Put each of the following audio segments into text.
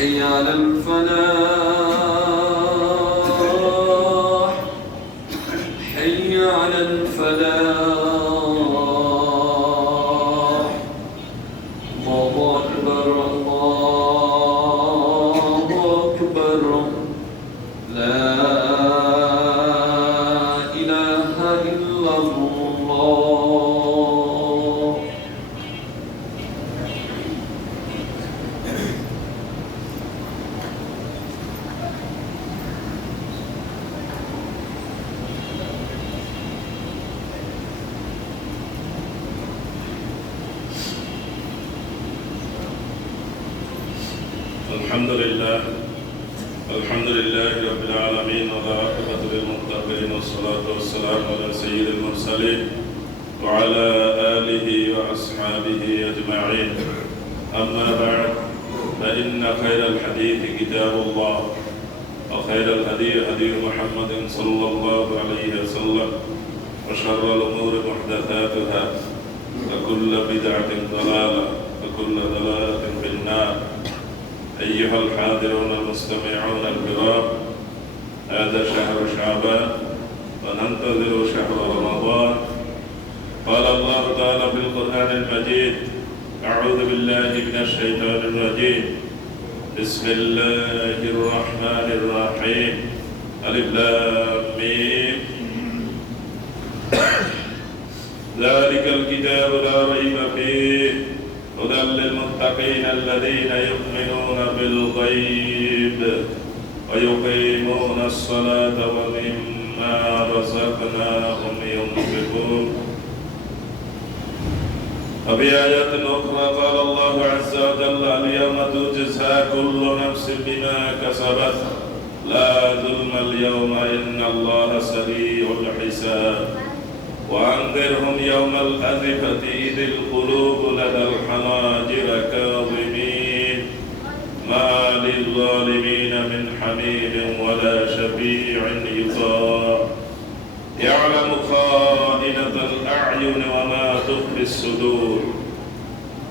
حي على الفلاح حي على الفلاح الله أكبر الله أكبر لا إله إلا الله. الحمد لله رب العالمين والعاقبة للمتقين والصلاة والسلام على سيد المرسلين وعلى آله وأصحابه أجمعين. أما بعد فإن خير الحديث كتاب الله وخير الهدي هدي محمد صلى الله عليه وسلم وشر الأمور محدثاتها وكل بدعة ضلالة وكل ضلالة في النار. أيها الحاضرون المستمعون الكرام، هذا شهر شعبان وننتظر شهر رمضان. قال الله تعالى في القرآن المجيد: أعوذ بالله من الشيطان الرجيم، بسم الله الرحمن الرحيم، ألف لام ميم، ذلك الكتاب لا ريب فيه هدى للمتقين الذين يؤمنون بالغيب ويقيمون الصلاة ومما رزقناهم ينفقون. وفي آيات أخرى قال الله عز وجل: اليوم تجزى كل نفس بما كسبت لا ظلم اليوم إن الله سريع الحساب. وأنذرهم يوم الأزفة إذ القلوب لدى الحناجر كاظمين ما للظالمين من حميم ولا شفيع يطاع يعلم خائنة الأعين وما تخفي الصدور.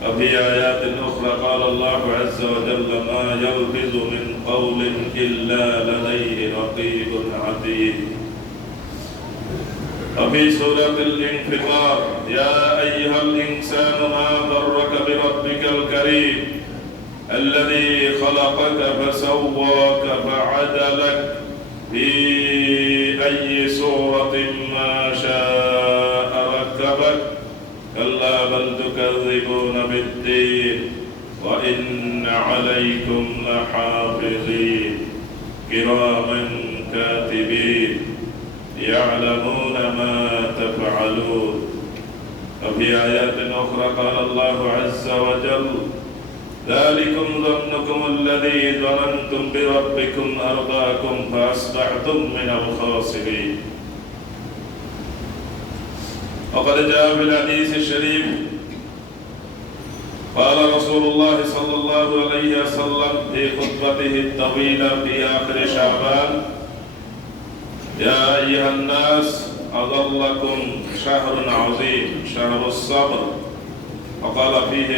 وفي آيات أخرى قال الله عز وجل: ما يلفظ من قول إلا لديه رقيب عتيد. وفي سورة الانفطار: يا أيها الإنسان ما غرك بربك الكريم الذي خلقك فسواك فعدلك في أي صورة ما شاء ركبك كلا بل تكذبون بالدين وإن عليكم لحافظين كراما كاتبين يعلمون ما تفعلون. وفي آيات أخرى قال الله عز وجل: ذلكم ظنكم الذي ظننتم بربكم أرداكم فأصبحتم من الخاسرين. وقد جاء في الحديث الشريف قال رسول الله صلى الله عليه وسلم في خطبته الطويلة في آخر شعبان: يا أيها الناس أظلكم شهر عظيم شهر الصبر. وقال فيه: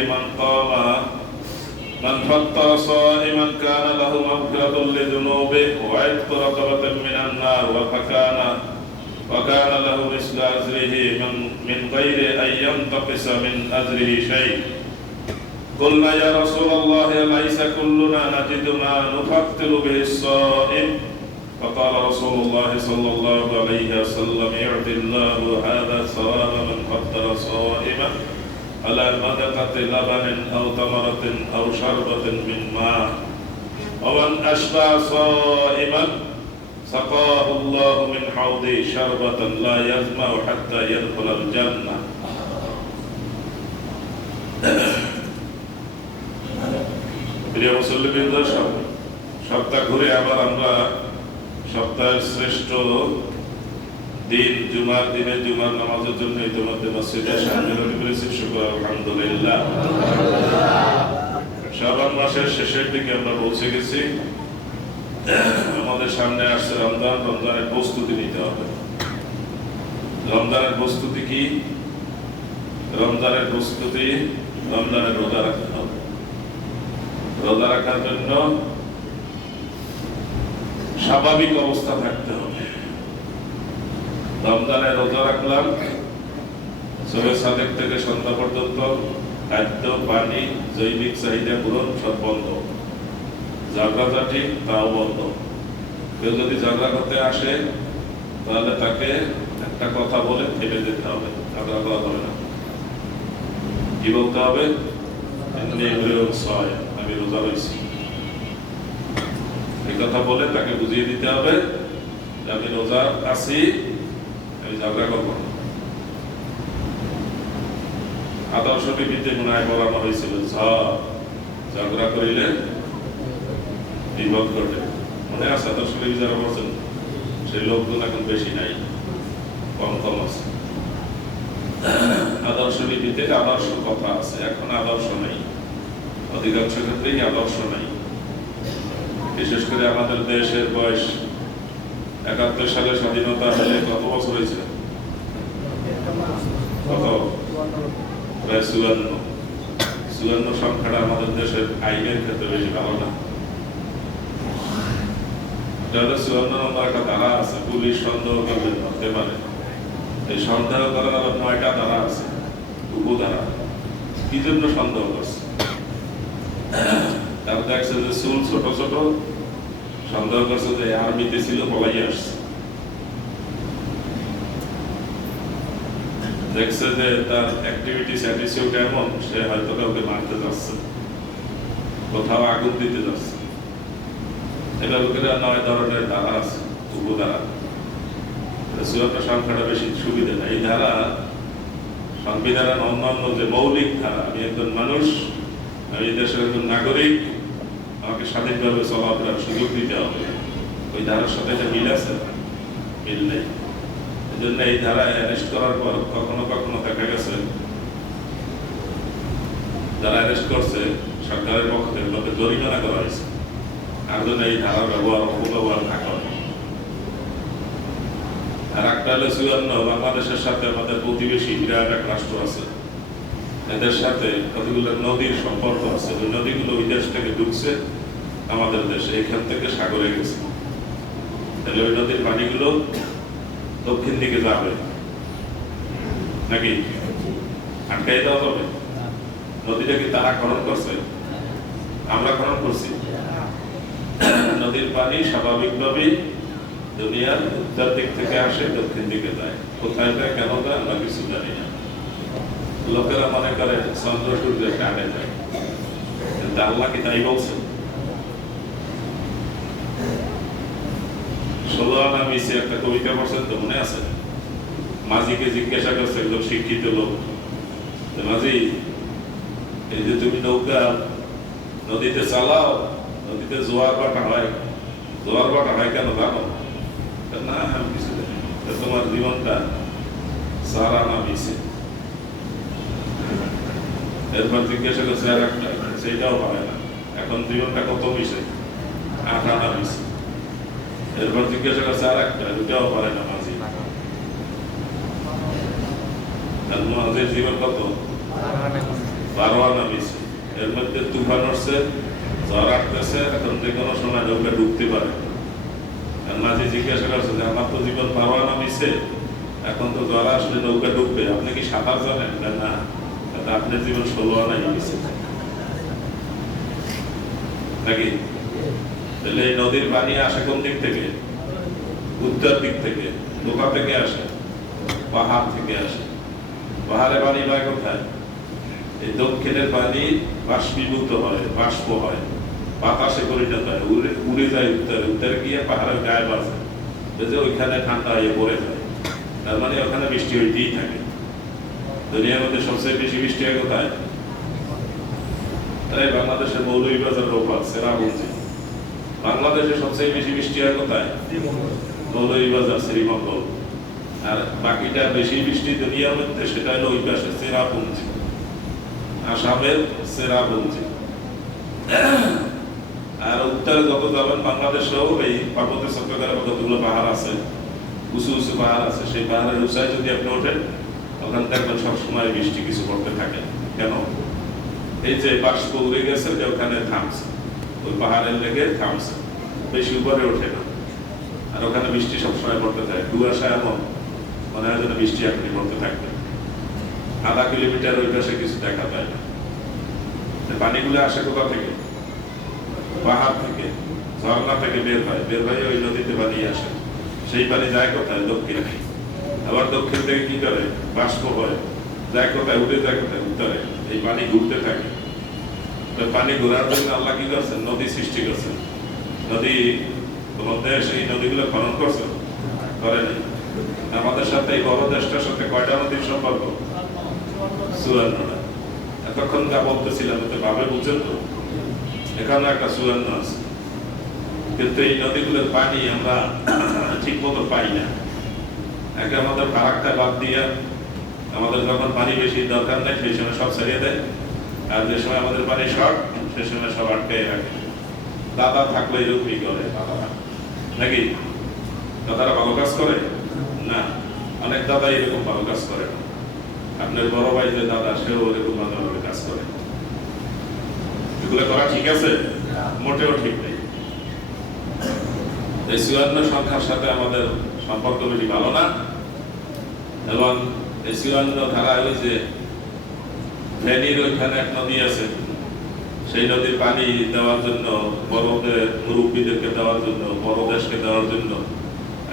من فطر صائما كان له مغفرة لذنوبه وعتق رقبة من النار وكان له مثل أجره من غير أن ينتقص من أجره شيء. قلنا يا رسول الله أليس كلنا نجد ما نفطر به الصائم؟ فقال رسول الله صلى الله عليه وسلم: يعطي الله هذا ثواب من فطر صائما على مذقة لبن أو تمرة أو شربة من ماء، ومن أشبع صائما سقاه الله من حوضه شربة لا يظمأ حتى يدخل الجنة. প্রিয় মুসল্লিবৃন্দ, সপ্তাহ ঘুরে আবার আমরা সপ্তাহের শ্রেষ্ঠ দিন জুমার দিনে জুমার নামাজের জন্য ইতিমধ্যে মসজিদে শামিল হতে পেরেছি। শুকর আলহামদুলিল্লাহ। শাবান মাসের শেষের দিকে আমরা পৌঁছে গেছি। আমাদের সামনে আসছে রমজান। রমজানের প্রস্তুতি নিতে হবে। রমজানের প্রস্তুতি কি? রমজানের প্রস্তুতি রমজানের রোজা রাখতে হবে। রোজা রাখার জন্য স্বাভাবিক অবস্থা থাকতে হবে। রমজানে রোজা রাখলাম, সবে সাদেক থেকে সন্ধ্যা পর্যন্ত খাদ্য, পানি, জৈবিক চাহিদা পূরণ সব বন্ধ, ঝগড়াঝাটি তাও বন্ধ। কেউ যদি ঝগড়া করতে আসে তাহলে তাকে একটা কথা বলে থেমে যেতে হবে, ঝগড়া করা যাবে না। কি বলতে হবে? আমি রোজা রয়েছি, এই কথা বলে তাকে বুঝিয়ে দিতে হবে যে আমি রোজা আছি, আমি ঝগড়া করবো না। আদর্শ বিধিতে মনে হয় বলানো হয়েছিল ঝগড়া করিলে বিপদ ঘটে। মনে আছে আদর্শ বিধি যারা বলছেন, সেই লোকগুলো এখন বেশি নাই, কম কম আছে। আদর্শ বিধিতে আদর্শ কথা আছে, এখন আদর্শ নাই, অধিকাংশ ক্ষেত্রেই আদর্শ নাই। বিশেষ করে আমাদের দেশের বয়স ৭১ সালে স্বাধীনতা হলে কত বছর হয়েছে? কত? প্রায় ৫৪ সংখ্যাটা আমাদের দেশের আইনের ক্ষেত্রে বেশি ভালো না। ৫৪ নম্বর একটা ধারা আছে, পুলিশ সন্দেহ করবে হতে পারে। এই সন্দেহ করার ৯টা ধারা আছে, উপধারা। কি জন্য সন্দেহ করছে? তারপর দেখছে যে চুল ছোট ছোট, সন্দেহ করছে যে আর্মিতে ছিল, পলাই আসছে। দেখছে যে তার অ্যাক্টিভিটিস অ্যাটিটিউড এমন, সে হয়তো কাউকে মারতে যাচ্ছে, কোথাও আগুন দিতে যাচ্ছে। এভাবে করে ৯ ধরনের ধারা আছে, উপধারা। ৫৪ সংখ্যাটা বেশি সুবিধা না। এই ধারা সংবিধানের অন্যান্য যে মৌলিক ধারা, আমি একজন মানুষ, আমি দেশের একজন নাগরিক, আমাকে স্বাধীনভাবে চলাফেরার সুযোগ দিতে হবে, ওই ধারার সাথে এটা মিল আছে? মিল নেই। এই জন্য এই ধারায় অ্যারেস্ট করার পর কখনো কখনো দেখা গেছে যারা অ্যারেস্ট করছে সরকারের পক্ষ থেকে তাদের জরিমানা করা হয়েছে, আর জন্য এই ধারার ব্যবহার অপব্যবহার না করে। আর একটা হলো ৫৪, বাংলাদেশের সাথে আমাদের প্রতিবেশী বিরাট এক রাষ্ট্র আছে, এদের সাথে কতগুলো নদীর সম্পর্ক আছে। ওই নদীগুলো ওই দেশ থেকে ঢুকছে আমাদের দেশে, এখান থেকে সাগরে গেছে। তাহলে ওই নদীর পানিগুলো দক্ষিণ দিকে যাবে নাকি আটকাই দেওয়া যাবে? নদীটা কি তারা খনন করছে? আমরা খনন করছি? নদীর পানি স্বাভাবিকভাবেই দুনিয়ার উত্তর দিক থেকে আসে, দক্ষিণ দিকে যায়। কোথায় যায়, কেন যায়, আমরা কিছু জানি না। লোকেরা মনে করে চন্দ্র সূর্যের টানে যায়, কিন্তু আল্লাহ কি তাই বলছেন? ১৬ আনা মিশে একটা কবিতা পড়ছেন তো, মনে আছে? মাঝিকে জিজ্ঞাসা করছে একজন শিক্ষিত লোক, মাঝি, এই যে তুমি নৌকা নদীতে চালাও, নদীতে জোয়ার বাটা হয়, জোয়ার বাটা হয় কেন জানো? না, আমি কিছু জানি। তোমার জীবনটা ৪ আনা মিশে। এরপর জিজ্ঞাসা করছে আর একটা, সেইটাও পারে না। এখন জীবনটা কত মিশে? ৮ আনা মিশে। এরপর জিজ্ঞাসা করছে আর একটা, ওইটাও পারে না মাঝি। মাঝির জীবন কত? ১২ আনা মিশে। এর মধ্যে তুফান উঠছে, ঝড় আসতেছে, এখন যে কোনো সময় নৌকা ডুবতে পারে। মাঝি জিজ্ঞাসা করছে যে আমার তো জীবন ১২ আনা মিশে, এখন তো ঝড় আসলে নৌকা ডুববে, আপনি কি সাঁতার জানেন? না, আপনার জীবন ১৬ আনাই মিশে নাকি? তাহলে এই নদীর পানি আসে কোন দিক থেকে? উত্তর দিক থেকে। কোথা থেকে আসে? পাহাড় থেকে আসে। পাহাড়ে পানি পায় কোথায়? এই দক্ষিণের পানি বাষ্পীভূত হয়, বাষ্প হয়, বাতাসে পরিণত হয়, উড়ে যায় উত্তরে, উত্তরে গিয়ে পাহাড়ের গায়ে বাজে, যে ওইখানে ঠান্ডা হয়ে পড়ে যায়। তার মানে ওখানে বৃষ্টি হইতেই থাকে। দুনিয়ার মধ্যে সবচেয়ে বেশি বৃষ্টি হয় কোথায়? তাই বাংলাদেশের মৌলভীবাজার, রোপার, সেরাবন্দি। বাংলাদেশে সবচেয়ে বেশি বৃষ্টি হয় কোথায়? মৌলভীবাজার, শ্রীমঙ্গল। আর বাকিটা বেশি বৃষ্টি দুনিয়ার মধ্যে সেটা হলো ওই পাশে চেরাপুঞ্জি, আসামের চেরাপুঞ্জি। আর উত্তরে যত যাবেন বাংলাদেশেও এই পার্বত্য চট্টগ্রামে কতগুলো পাহাড় আছে, উঁচু উঁচু পাহাড় আছে, সেই পাহাড়ের উঁচায় যদি আপনি ওঠেন ওখান দেখবেন সবসময় বৃষ্টি কিছু পড়তে থাকে। কেন? এই যে বাষ্প উড়ে গেছে, ওখানে থামছে। ওই পাহাড়ের লেগে থামছে, বেশি উপরে ওঠে না। আর ওখানে বৃষ্টি সবসময় পড়তে থাকে, কুয়াশা এমন মনে হয় যেন বৃষ্টি এখনই পড়তে থাকবে। আধা কিলোমিটার ওই পাশে কিছু দেখা যায় না। পানিগুলো আসে কোথা থেকে? পাহাড় থেকে, ঝর্ণা থেকে বের হয়ে ওই নদীতে পানি আসে। সেই পানি যায় কোথায়? দক্ষিণে। আবার দক্ষিণ থেকে কি করে? বাষ্প হয়, যায় কোথায়? উঠে যায় কোথায়? উত্তরে। এই পানি ঘুরতে থাকে। পানি ঘোরার জন্য আল্লাহ কি করছেন? নদী সৃষ্টি করছেন। নদী কোন দেশ এই নদীগুলো খনন করছে? করেনি। আমাদের সাথে এই বড় দেশটার সাথে কয়টা নদীর সম্পর্ক? 54টা। এতক্ষণ যা বলতেছিলাম এতে ভাবে বুঝছেন তো? এখানে একটা 54 আছে, কিন্তু এই নদীগুলোর পানি আমরা ঠিক মতো পাই না। একে আমাদের ফারাকটা বাদ দিয়ে আমাদের যখন পানি বেশি দরকার নেই সেই সময় সব ছেড়ে দেয়, আর যে সময় আমাদের পানি শর্ট সে সময় সব আটকে রাখে। দাদা থাকলে এরকমই করে দাদারা, নাকি? দাদারা ভালো কাজ করে না? অনেক দাদা এরকম ভালো কাজ করে না। আপনার বড় ভাই যে দাদা, সেও এরকম ভালোভাবে কাজ করে। এগুলো করা ঠিক আছে? মোটেও ঠিক নেই। এই 54 সংখ্যার সাথে আমাদের সম্পর্ক বেশি ভালো না। এবং এই 54 ধারা ওই যে ফেনীর ওইখানে এক নদী আছে, সেই নদীর পানি দেওয়ার জন্য, বড়দের মুরব্বীদেরকে দেওয়ার জন্য, বড় দেশকে দেওয়ার জন্য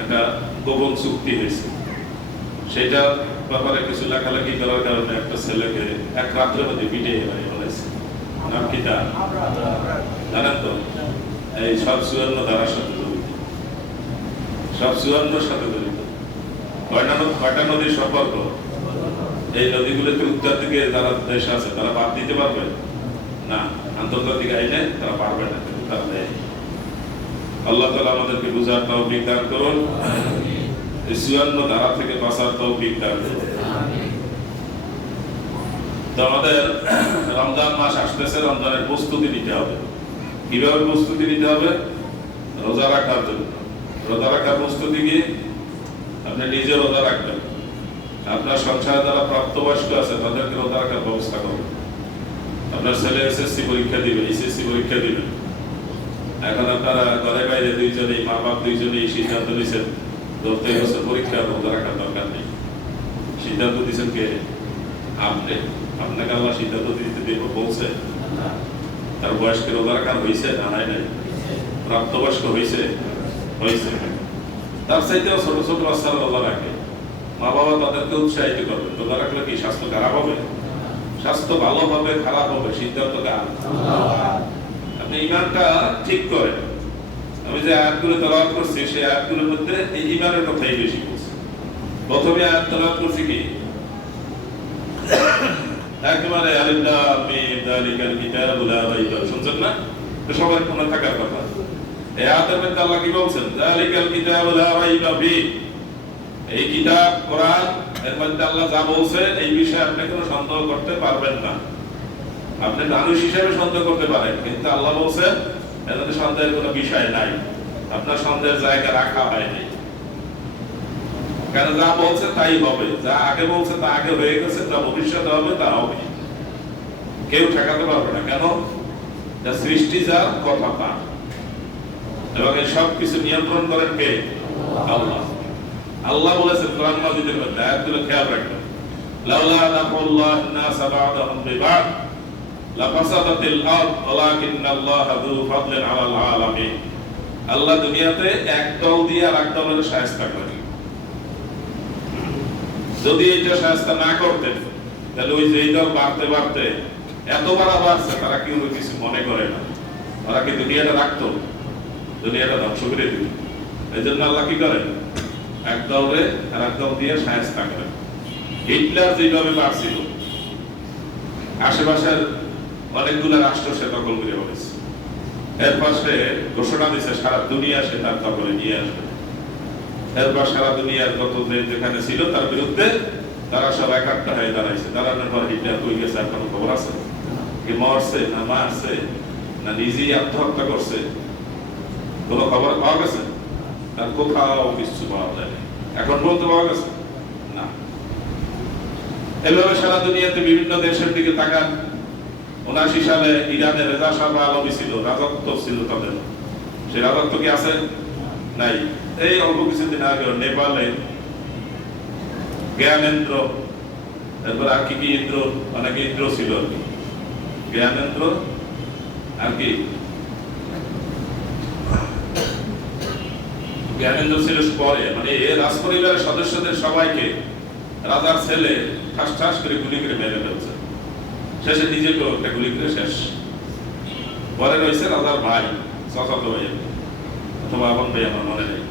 একটা গোপন চুক্তি হয়েছে। সেটা ব্যাপারে কিছু লেখালেখি করার কারণে একটা ছেলেকে এক রাত্রের মধ্যে পিটিয়ে ফেলেছে। নাম কি তার? জানেন তো? এই সব 54 ধারার সাথে জড়িত, সব 54 সাথে জড়িত। কয়টা নদীর সম্পর্ক? এই নদীগুলোতে উত্তর দিকে যারা দেশ আছে তারা বাদ দিতে পারবে না, আন্তর্জাতিক আইনে তারা পারবে না, কিন্তু তারা দেয়। আল্লাহ তাআলা আমাদেরকে বুঝার তৌফিক দান করুন, এই 54 ধারা থেকে বাঁচার তৌফিক দান করুন। তো আমাদের রমজান মাস আসতেছে, রমজানের প্রস্তুতি নিতে হবে। কিভাবে প্রস্তুতি নিতে হবে? রোজা রাখার জন্য। রোজা রাখার প্রস্তুতি কি? আপনি নিজে রোজা রাখবেন, আপনার সংসারে যারা প্রাপ্তবয়স্ক আছে তাদেরকে রোজা রাখার ব্যবস্থা করবেন। আপনার ছেলে এসএসসি পরীক্ষা দিবে, এইচএসসি পরীক্ষা দিবে। এখন আপনারা ঘরে বাইরে দুইজনেই, মা বাপ দুইজনেই সিদ্ধান্ত নিয়েছেন ধরতে বছর পরীক্ষা, রোজা রাখার দরকার নেই। সিদ্ধান্ত দিয়েছেন কে? আপনি। আপনাকে আল্লাহ সিদ্ধান্ত দিতে দিব বলছে? তার বয়সকে রোজা রাখার হয়েছে না হয় নাই? প্রাপ্তবয়স্ক হয়েছে? হয়েছে। তার চাইতেও ছোট ছোট বাচ্চারা রোজা রাখে, মা বাবা তাদেরকে উৎসাহিত করবে। রোজা রাখলে কি স্বাস্থ্য খারাপ হবে? স্বাস্থ্য ভালো হবে, খারাপ হবে, সিদ্ধান্ত কার? আপনি ইমানটা ঠিক করেন। আমি যে আয়াতগুলো তেলাওয়াত করছি সেই আয়াতগুলোর মধ্যে এই ইমানের কথাই বেশি বলছে। প্রথমে আয়াত তেলাওয়াত করছি কি? একেবারে আলিফ লাম মিম যালিকাল কিতাবু লা রাইবা, শুনছেন না? তো সবার মনে থাকার কথা। এই আয়াতের মধ্যে আল্লাহ কি বলছেন? যালিকাল কিতাবু লা রাইবা ফি, এই কিতাব কোরআন, এর মধ্যে আল্লাহ যা বলছে এই বিষয়ে আপনি কোনো সন্দেহ করতে পারবেন না। আপনি মানুষ হিসেবে সন্দেহ করতে পারেন, কিন্তু আল্লাহ বলছেন এতে সন্দেহের কোনো বিষয় নাই, আপনার সন্দেহের জায়গা রাখা হয়নি। কেন? যা বলছে তাই হবে, যা আগে বলছে তা আগে হয়ে গেছে, যা ভবিষ্যতে হবে তা হবে, কেউ ঠেকাতে পারবে না। কেন? যা সৃষ্টি, যার কথা তার, এবং এই সব কিছু নিয়ন্ত্রণ করেন কে? আল্লাহ। আল্লাহ বলেছেন কোরআন মাজিদের মধ্যে, আয়াতগুলো খেয়াল রাখবেন, লাউলা দাফুল্লাহ নাস বা'দাহুম বিবাদ লাফাসাদাতিল আরদ ওয়ালাকিন্নাল্লাহা যু ফাদলিন আলাল আলামিন। আল্লাহ দুনিয়াতে এক দল দিয়ে আর এক দলের শায়েস্তা করে। যদি এটা শায়েস্তা না করতেন তাহলে ওই যেই দল বাড়তে বাড়তে এত বড় বাড়ছে তারা কেউ কিছু মনে করে না, ওরা কি দুনিয়াটা রাখতো? দুনিয়াটা ধ্বংস করে দিত। এই জন্য আল্লাহ কি করেন? এক দলে আর এক দল দিয়ে শায়েস্তা করেন। হিটলার যেভাবে বাড়ছিল, আশেপাশের অনেকগুলো রাষ্ট্র সে দখল করে বলেছে, এর পাশে ঘোষণা দিয়েছে সারা দুনিয়া সে তার দখলে নিয়ে আসবে। এরপর সারা দুনিয়ার যত যেখানে ছিল তার বিরুদ্ধে তারা সব একাত্তা হয়ে দাঁড়াইছে। দাঁড়ানোর পর হিটলার কই গেছে আর কোনো খবর আছে? কি মরছে না মারছে না নিজেই আত্মহত্যা করছে? কোনো খবর পাওয়া গেছে? তার কোথাও কিছু পাওয়া যায় না। এখন বলতে পাওয়া গেছে না। এভাবে সারা দুনিয়াতে বিভিন্ন দেশের দিকে তাকান, 79 সালে ইরানের রেজা শাহ পাহলভি ছিল, রাজত্ব ছিল তাদের। সেই রাজত্ব কি আছে? নাই। এই অল্প কিছুদিন আগে নেপালে জ্ঞানেন্দ্র, এরপর আর কি ইন্দ্র, অনেকে ইন্দ্র ছিল আর কি, জ্ঞানেন্দ্র আর কি জ্ঞানেন্দ্র ছিল পরে, মানে এই রাজ পরিবারের সদস্যদের সবাইকে রাজার ছেলে ঠাস ঠাস করে গুলি করে মেরে ফেলছে। শেষে নিজেকেও একটা গুলি করে শেষ। পরে রয়েছে রাজার ভাই, চাচাতো ভাই অথবা আপন ভাই, আমার মনে নেই।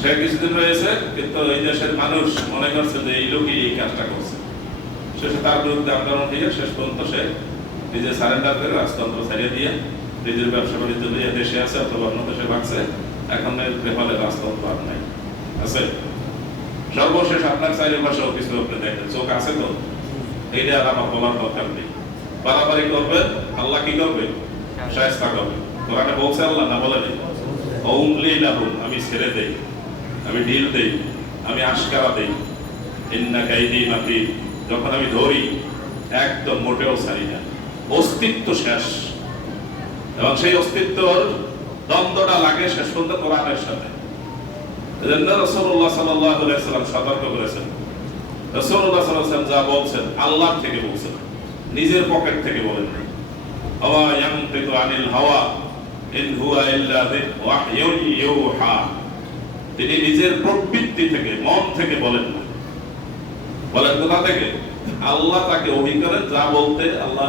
সে কিছুদিন রয়েছে, কিন্তু এই দেশের মানুষ মনে করছে যে এই লোকই এই কাজটা করছে। শেষে তার বিরুদ্ধে আন্দোলন দিয়ে শেষ পর্যন্ত সে নিজে সারেন্ডার করে রাজতন্ত্র ছাড়িয়ে দিয়ে নিজের ব্যবসা বাণিজ্য নিয়ে দেশে আছে অথবা অন্য দেশে ভাগছে। এখন নেপালে রাজতন্ত্র আর নাই, আছে। সর্বশেষ আপনার চারিপাশেও কিছু আপনি দেখেন, চোখ আছে তো, এইটা আর আমার বলার দরকার নেই। বাড়াবাড়ি করবে, আল্লাহ কি করবে? শায়েস্তা করবে। কোরআনে বলছে আল্লাহ, না বলেনি? ওমলি লাহুম, আমি ছেড়ে দেই, আমি ঢিল দেই, আমি আশকারা দেই। ইন্না কাইদি মাতিন, যখন আমি ধরি একদম মোটেও ছাড়ি না, অস্তিত্ব শেষ। এবং সেই অস্তিত্বর দ্বন্দ্বটা লাগে শেষ পর্যন্ত কোরআনের সাথে। এজন্য রাসূলুল্লাহ সাল্লাল্লাহু আলাইহি ওয়াসাল্লাম সতর্ক করেছেন। রাসূলুল্লাহ সাল্লাল্লাহু আলাইহি ওয়াসাল্লাম যা বলছেন আল্লাহ থেকে বলছেন, নিজের পকেট থেকে বলেন না। ওয়া ইয়ানতিকু আনিল হাওয়া ইন হুয়া ইল্লা ওয়াহয়ুন ইউহা, তিনি নিজের প্রবৃত্তি থেকে, মন থেকে বলেন না। বলেন কোথা থেকে? আল্লাহ তাকে ওহী করেন, যা বলতে আল্লাহ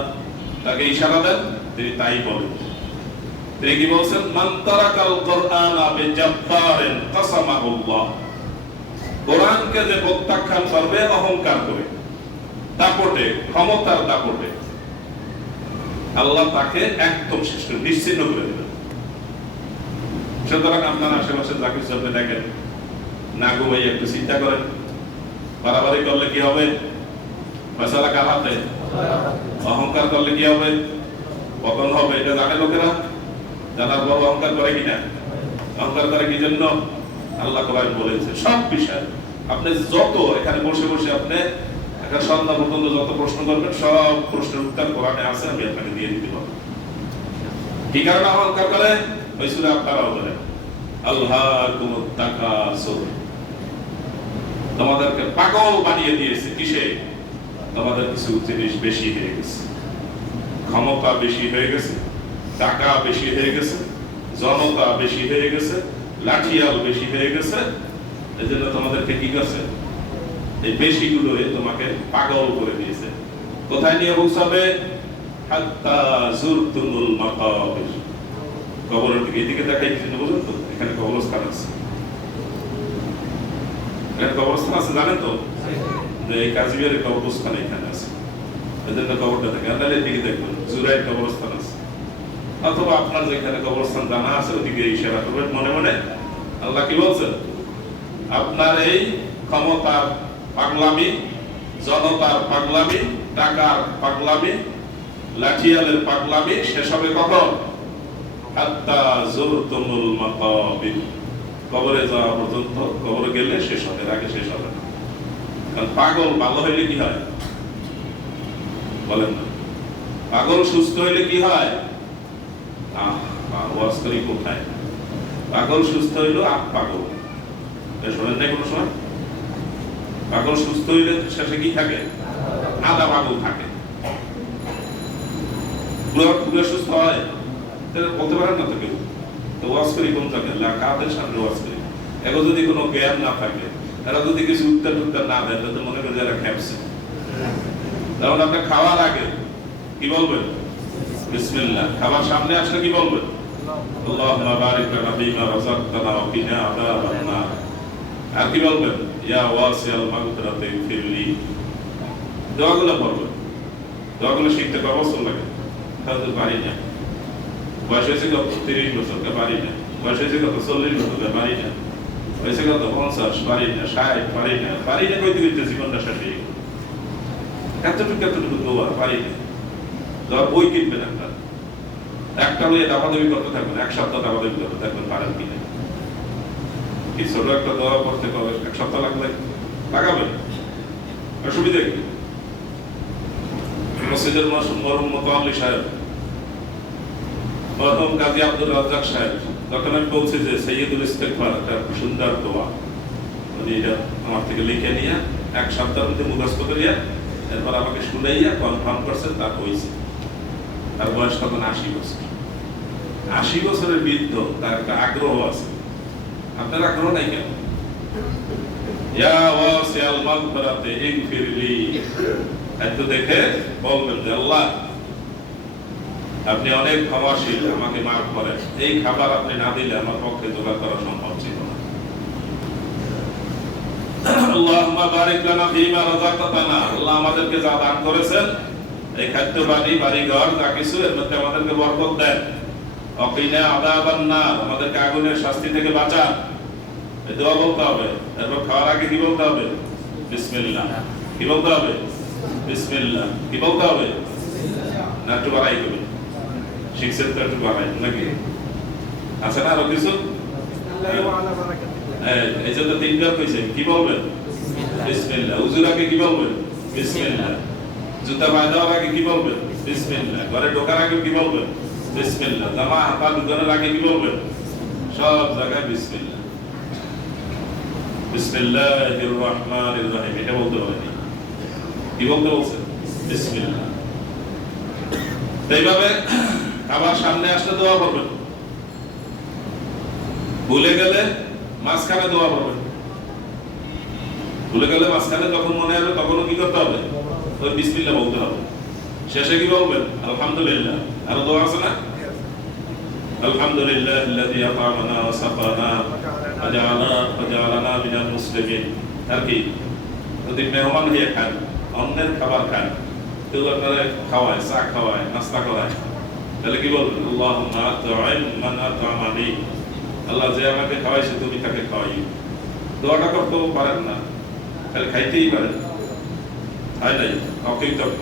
তাকে ইশারা দেন তিনি তাই বলেন। তিনি কি বলছেন? মান তারাকাল কুরআনা বিজাব্বারিন কাসামাহুল্লাহ, কোরআনকে যে প্রত্যাখ্যান করবে অহংকার করে, দাপটে, ক্ষমতার দাপটে, আল্লাহ তাকে একদম শেষ করে নিশ্চিহ্ন করে দেবেন। সুতরাং আপনার আশেপাশে যা কিছু আপনি দেখেন, না ঘুমাই একটু চিন্তা করেন, বাড়াবাড়ি করলে কি হবে? ফয়সালা কার হাতে? অহংকার করলে কি হবে? পতন হবে। এটা জানে লোকেরা? জানার পর অহংকার করে কিনা? অহংকার করে কি জন্য? আল্লাহ কোরআন বলেছে সব বিষয়। আপনি যত এখানে বসে বসে আপনি একটা সন্ধ্যা পর্যন্ত যত প্রশ্ন করবেন, সব প্রশ্নের উত্তর কোরআনে আছে, আমি আপনাকে দিয়ে দিতে পারবো। কি কারণে অহংকার করে? ওই সূরা আপনারাও বলেন, আল্লাহকুমুত তাকাসুর, তোমাদেরকে পাগল বানিয়ে দিয়েছে। কিসে? তোমাদের কিছু জিনিস বেশি হয়ে গেছে, ক্ষমতা বেশি হয়ে গেছে, টাকা বেশি হয়ে গেছে, জনতা বেশি হয়ে গেছে, লাঠিয়াল বেশি হয়ে গেছে। এই জন্য তোমাদেরকে কি করছে? এই বেশিগুলো তোমাকে পাগল করে দিয়েছে। কোথায় নিয়ে পৌঁছাবে? হাত্তা যুরতুমুল মাকাবির, কবরের দিকে। এদিকে দেখাই কিছু বুঝুন তো, এখানে কবরস্থান আছে, এখানে কবরস্থান আছে, জানেন তো? যে এই কাজবিহারের কবরস্থান এখানে আছে, এই জন্য কবরটা দেখে। আন্দালের দিকে দেখবেন জুরাইর কবরস্থান আছে, অথবা আপনার যেখানে কবরস্থান জানা আছে ওদিকে ইশারা করবেন মনে মনে। আল্লাহ কি বলছেন? আপনার এই ক্ষমতার পাগলামি, জনতার পাগলামি, টাকার পাগলামি, লাঠিয়ালের পাগলামি শেষ হবে কখন? হাত্তা যুরতুমুল মাকাবির, কবরে যাওয়া পর্যন্ত। কবরে গেলে শেষ হবে, আগে শেষ হবে না। কারণ পাগল ভালো হইলে কি হয় বলেন না? পাগল সুস্থ হইলে কি হয়? ওয়াজ করি কোথায়? পাগল সুস্থ হইলো পাগল, শোনেন নাই কোনো সময়? পাগল সুস্থ হইলে শেষে কি থাকে? আধা পাগল থাকে। পুরো সুস্থ হয় বলতে পারেন না তো কেউ। তো ওয়াজ করি কোন থাকে? কাদের সামনে ওয়াজ করি? এখন যদি কোনো জ্ঞান না থাকে, এরা যদি কিছু উত্তর না দেয়, তাহলে মনে করে এরা খেপছে। তখন আপনি খাওয়ার আগে কি বলবেন? বিসমিল্লাহ। খাবার সামনে আসলে কি বলবেন? আল্লাহুম্মা বারিক লানা ফীমা রাযাকতানা ওয়া কিনা আযাবান নার। আর কি বলবেন? ইয়া ওয়াসিআল মাগফিরাতি ফিরলি। দোয়াগুলো পড়বেন। দোয়াগুলো শিখতে কত বছর লাগে? তাহলে পারি না। বয়স হয়েছে কত? 30 বছর, পারি না। বয়স হয়েছে কত? 40 বছর, পারি না। হয়েছে কত? 50, পারি না। 60, পারি না। পারি না কইতে কইতে জীবনটা শেষ হয়ে গেল। এতটুকু দোয়া পারি না। দোয়া বই কিনবেন আপনার, একটা বইয়ে দাবাদাবি করতে থাকবেন, এক সপ্তাহ দাবাদাবি করতে থাকবেন, পারেন কিনা। কি ছোট একটা দোয়া করতে পারবে, এক সপ্তাহ লাগবে লাগাবেন, অসুবিধা কি? মসজিদের মরহুম মোতাল্লি সাহেব, মরহুম কাজী আব্দুর রাজ্জাক সাহেব, তখন আমি বলছি যে সৈয়দুল ইস্তেগফার একটা সুন্দর দোয়া, উনি এটা আমার থেকে লিখে নিয়ে এক সপ্তাহের মধ্যে মুখস্থ করিয়া এরপর আমাকে শুনাইয়া কনফার্ম করছেন, তা হয়েছে। তার বয়স তখন 80 বছর। 80 বছরের বৃদ্ধ, তার একটা আগ্রহ আছে। আপনার আগ্রহ নাই কেন? ইয়া ওয়াসিআল মাগফিরাতি ইগফিরলি, এত দেখে বলবেন যে আল্লাহ আপনি অনেক ক্ষমাশীল, আমাকে মাফ করেন। এই খাবার আপনি না দিলে আমার পক্ষে জোগাড় করা সম্ভব ছিল না। আল্লাহুম্মা বারিক লানা ফীমা রাযাকতানা, আল্লাহ আমাদেরকে যা দান করেছেন, এই খাদ্য বাড়ি ঘর যা কিছু, এর মধ্যে আমাদেরকে বরকত দেন। ওয়াকিনা আযাবান নার, আমাদেরকে আগুনের শাস্তি থেকে বাঁচান। এই দোয়া বলতে হবে। এরপর খাওয়ার আগে কি বলতে হবে? বিসমিল্লাহ। কি বলতে হবে? বিসমিল্লাহ। কি বলতে হবে? না একটু বাড়াই করবেন, শিখছেন তো একটু বাড়াই নাকি আছে না আরো কিছু? এই জন্য 3বার কইছে কি বলবেন? বিসমিল্লাহ। উযুর আগে কি বলবেন? বিসমিল্লাহ। জুতা পায়ে দেওয়ার আগে কি বলবেন? বিসমিল্লাহ। ঘরে ঢোকার আগে কি বলবেন? বিসমিল্লাহ। জামা হাতা ঢোকানোর আগে কি বলবেন? সব জায়গায় বিসমিল্লাহ। বিসমিল্লাহির রহমানির রহিম, এটা বলতে বলেনি। কি বলতে বলছেন? বিসমিল্লাহ। এইভাবে আবার সামনে আসলে দোয়া করবেন, ভুলে গেলে মাঝখানে দোয়া করবেন। ভুলে গেলে মাঝখানে যখন মনে হবে তখনও কি করতে হবে? ওই বিসমিল্লাহ বলতে হবে। শেষে কি বলবেন? আলহামদুলিল্লাহ। আর দোয়া আছে না? আলহামদুলিল্লাহিল্লাযী আত'আমানা ওয়া সাকানা ওয়া জাআলানা মিনাল মুসলিমিন। আর কি? যদি মেহমান হয়ে খান, অন্যের খাবার খান, কেউ আপনারা খাওয়ায়, চা খাওয়ায়, নাস্তা করায়, তাহলে কি বলবেন? আল্লাহুম্মা আত'আম মান আত'আমানি, আল্লাহ যে আমাকে খাওয়াইছে তুমি তাকে খাওয়াইও। দোয়াটা করতেও পারেন না, খালি খাইতেই পারেন, হয় নাই? অকৃতজ্ঞ।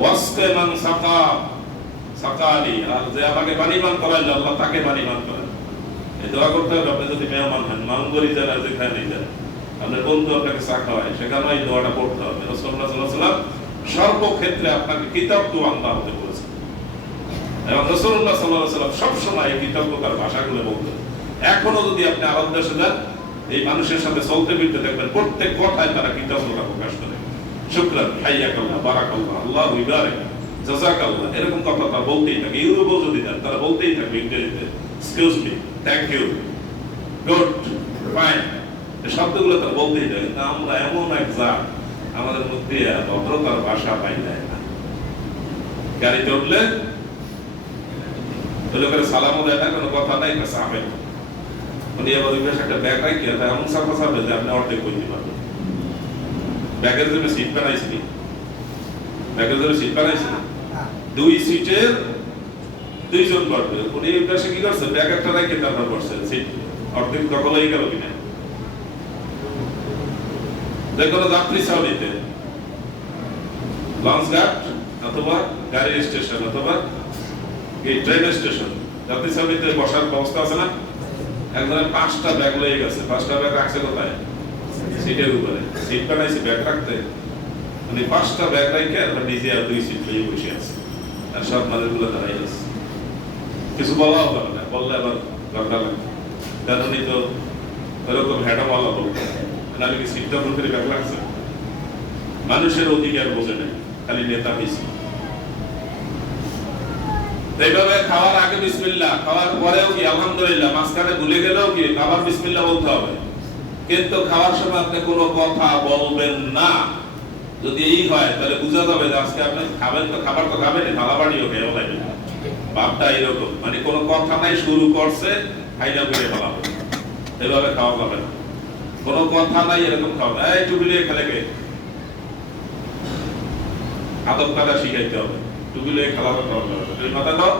ওয়াসকে মান সাকালি, আর যে আমাকে পানিমান করাইল আল্লাহ তাকে পানিমান করেন। এই দোয়া করতে হবে। আপনি যদি মেহমান হন, মামগরি যারা যেখানে নিয়ে যান, আপনার বন্ধু আপনাকে চা খাওয়ায়, সেখানে এই দোয়াটা পড়তে হবে। রাসূলুল্লাহ সাল্লাল্লাহু আলাইহি ওয়াসাল্লাম সর্বক্ষেত্রে আপনাকে কৃতজ্ঞবান্দা হতে বলেছেন, এবং রাসূলুল্লাহ সাল্লাল্লাহু আলাইহি ওয়াসাল্লাম সবসময় এই কৃতজ্ঞতার ভাষাগুলো বলতেন। এখনো যদি আপনি আরব দেশে যান, এই মানুষের সাথে চলতে ফিরতে দেখবেন প্রত্যেক কথায় তারা কৃতজ্ঞতা প্রকাশ করে। শুকরান, হাইয়াকাল্লাহ, বারাকাল্লাহ, আল্লাহু ইবারিক, জাযাকাল্লাহ, এরকম কথা তারা বলতেই থাকে। ইউরোপেও যদি যান তারা বলতেই থাকবে ইংরেজিতে, excuse me, thank you, good, fine, এই শব্দগুলো তারা বলতেই থাকে। তা আমরা এমন এক জাত, আমাদের মধ্যে ভদ্রতার ভাষা পাই না। গাড়িতে উঠলে ওই লোকের সালামও দেয় না, কোনো কথা নাই, না সাহেব। উনি আবার ওই একটা ব্যাগ রাখি, এমন সাফা সাফে যে আপনি অর্ধেক বলতে পারবেন। ব্যাগের জন্য সিট বানাইছি, ব্যাগের জন্য সিট বানাইছি, 2 সিটের 2 জন বসবে। উনি এই পাশে কি করছে? ব্যাগ একটা রাখে তারপর বসছে, সিট অর্ধেক দখল হয়ে গেল কিনা। দেখুন যাত্রী ছাউনিতে, লঞ্চ ঘাট অথবা গাড়ির স্টেশন অথবা এই ট্রেন স্টেশন, যাত্রী ছাউনিতে বসার ব্যবস্থা আছে না? একজনের 5টা ব্যাগ লয়ে গেছে। 5টা ব্যাগ রাখছে কোথায়? সিটের উপরে। সিট বানাইছে ব্যাগ রাখতে, উনি 5টা ব্যাগ রাখে আর নিজে আর 2 সিট লয়ে বসে আছে, আর সব মানুষগুলো দাঁড়াই আছে। কিছু বলাও হবে না, বললে আবার ঝগড়া লাগবে। কারণ উনি তো এরকম হেডামালা বলতেন, নাহলে কি সিটটা ভুল করে ব্যাগ রাখছে? মানুষের অধিকার বোঝে না, খালি নেতা বেশি। এইভাবে খাওয়ার আগে বিসমিল্লাহ, খাওয়ার পরেও কি আলহামদুলিল্লাহ, মাঝখানে ভুলে গেলেও কি আবার বিসমিল্লাহ বলতে হবে। কিন্তু খাওয়ার সময় আপনি কোনো কথা বলবেন না। যদি এই হয় তাহলে বুঝা যাবে যে আজকে আপনি খাবেন, তো খাবার তো খাবেন, থালাবাড়িও খেয়ে ফেলাবেন। ভাবটা এরকম, মানে কোনো কথা নাই, শুরু করছে খাইলা করে ফেলাবো, এভাবে খাওয়া যাবে না। কোনো কথা নাই এরকম খাওয়া, এই টুপিলে খেলে গে, আদব কায়দা শিখাইতে হবে। টুপিলে খেলা খাওয়া যাবে, তুমি মাথা দাও।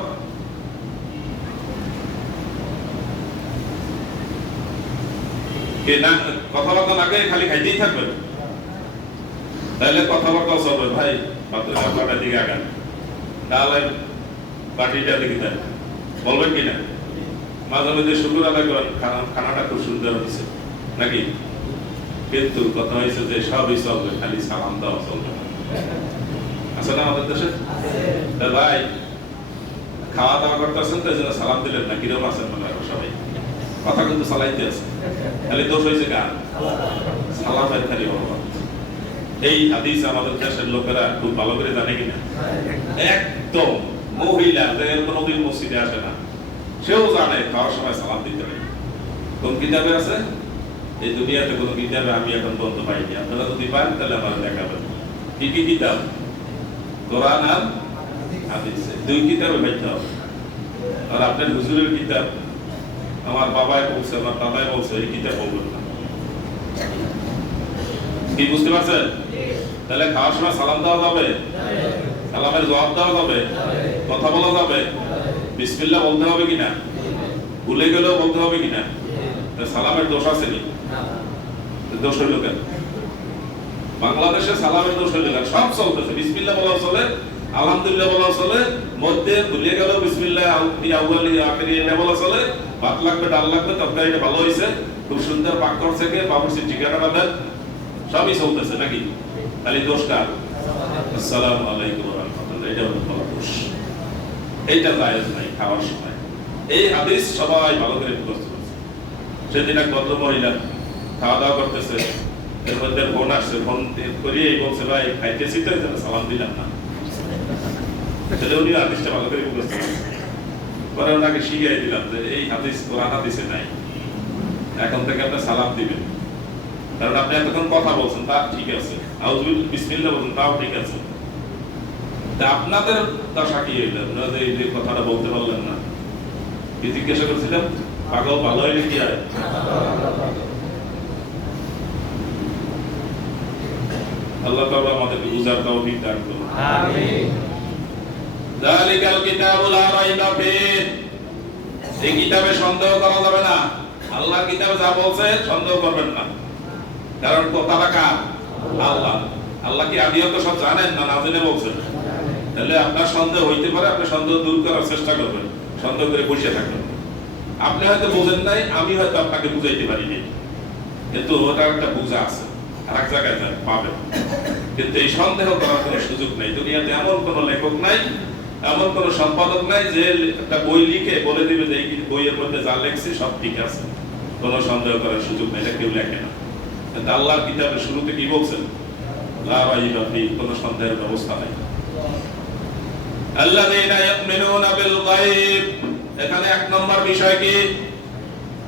কে না কথাবার্তা না খেয়ে খালি খাইতেই থাকবেন, তাহলে কথাবার্তা চলবে। ভাই বাটা দিকে আগান, ডালের বাটিটা দিকে দেন, বলবেন কিনা? মাঝে মধ্যে শুকুর আদায় করেন, খানাটা খুব সুন্দর হয়েছে নাকি? কিন্তু কথা হয়েছে যে সবই চলবে, খালি সালাম দেওয়া চলবে না। আছে না আমাদের দেশে? তা ভাই খাওয়া দাওয়া করতেছেন তো এই জন্য সালাম দিলেন না, কিরকম আছেন মনে হয় সবাই? কথা কিন্তু চালাইতে আছে, খালি দোষ হয়েছে গান সালামের খালি অভাব। এই হাদিস আমাদের দেশের লোকেরা খুব ভালো করে জানে কিনা? একদম মহিলা কোনোদিন মসজিদে আসে না, সেও জানে খাওয়ার সময় সালাম দিতে হবে। কোন কিতাবে আছে? এই দুনিয়াতে কোনো কিতাবে আমি এখন পর্যন্ত পাইনি। আপনারা যদি পান তাহলে আমার দেখাবেন। কি কি কিতাব? কোরআন আর হাদিস, দুই কিতাবে পাইতে হবে। আর আপনার হুজুরের কিতাব আমার বাবাই বলছে, আমার দাদাই বলছে, এই কিতাব বলবেন না। কি বুঝতে পারছেন? তাহলে খাওয়ার সময় সালাম দেওয়া যাবে, সালামের জবাব দেওয়া যাবে, কথা বলা যাবে, বিসমিল্লাহ বলতে হবে কিনা, ভুলে গেলেও বলতে হবে কিনা? সালামের দোষ আছে নি? দোষ হইল কেন? বাংলাদেশে সালামের দোষ হইল কেন? সব চলতেছে, বিসমিল্লাহ বলা চলে, আলহামদুলিল্লাহ বলা চলে, মধ্যে ভুলে গেলেও বিসমিল্লাহ আউয়ালি আখিরি এটা বলা চলে, ভাত লাগবে, ডাল লাগবে, তরকারিটা ভালো হয়েছে, খুব সুন্দর পাক করছে কে, বাবুর্চির ঠিকানাটা দেন, সবই চলতেছে নাকি? খালি দোষ কার? আসসালামু আলাইকুম ওয়া রাহমাতুল্লাহ, এটা হলো বলা দোষ। এইটা জায়েজ নাই খাওয়ার সময়। এই হাদিস সবাই ভালো করে মুখস্থ করছে। সেদিন এক ভদ্র মহিলা খাওয়া দাওয়া করতেছে, এর মধ্যে ফোন আসছে, ফোন করিয়ে বলছে ভাই খাইতেছি তো সালাম দিলাম না। সেটা উনি হাদিসটা ভালো করে মুখস্থ করছে। পরে ওনাকে শিখিয়ে দিলাম যে এই হাদিস কোরআন হাদিসে নাই, এখন থেকে আপনি সালাম দিবেন। কারণ আপনি এতক্ষণ কথা বলছেন তা ঠিক আছে, আউযুবিল্লাহ বিসমিল্লাহ বলছেন তাও ঠিক আছে, তা আপনাদের দশা কি হইল? আপনারা এই যে কথাটা বলতে পারলেন না, কি জিজ্ঞাসা করছিলাম? পাগল ভালো হইলে কি হয়? আল্লাহ তাআলা আমাদেরকে বুঝার তৌফিক দান করুন। আমিন। যালিকাল কিতাবু লা রাইবা ফীহ, এই কিতাবে সন্দেহ করা যাবে না। আল্লাহ কিতাবে যা বলছে সন্দেহ করবেন না, কারণ কথাটা কার? আল্লাহ। আল্লাহ কি আদিয়ত সব জানেন না, না জেনে বলছেন? তাহলে আপনার সন্দেহ হইতে পারে, আপনি সন্দেহ দূর করার চেষ্টা করবেন, সন্দেহ করে বসে থাকবেন। আপনি হয়তো বোঝেন নাই, আমি হয়তো আপনাকে বুঝাইতে পারিনি, কিন্তু ওটা একটা বুঝা আছে, আর এক জায়গায় পাবেন। কিন্তু এই সন্দেহ করার কোনো সুযোগ নেই। দুনিয়াতে এমন কোনো লেখক নাই, এমন কোনো সম্পাদক নাই যে একটা বই লিখে বলে দিবে যে এই বইয়ের মধ্যে যা লেখছি সব ঠিক আছে, কোনো সন্দেহ করার সুযোগ নেই, এটা কেউ লেখে না। কিন্তু আল্লাহর কিতাবের শুরুতে কি বলছেন? লা রাইবা ফীহ, কোনো সন্দেহের ব্যবস্থা নাই। আল্লাযীনা ইউমিনুনা বিল গায়ব, এখানে এক নম্বর বিষয় কি?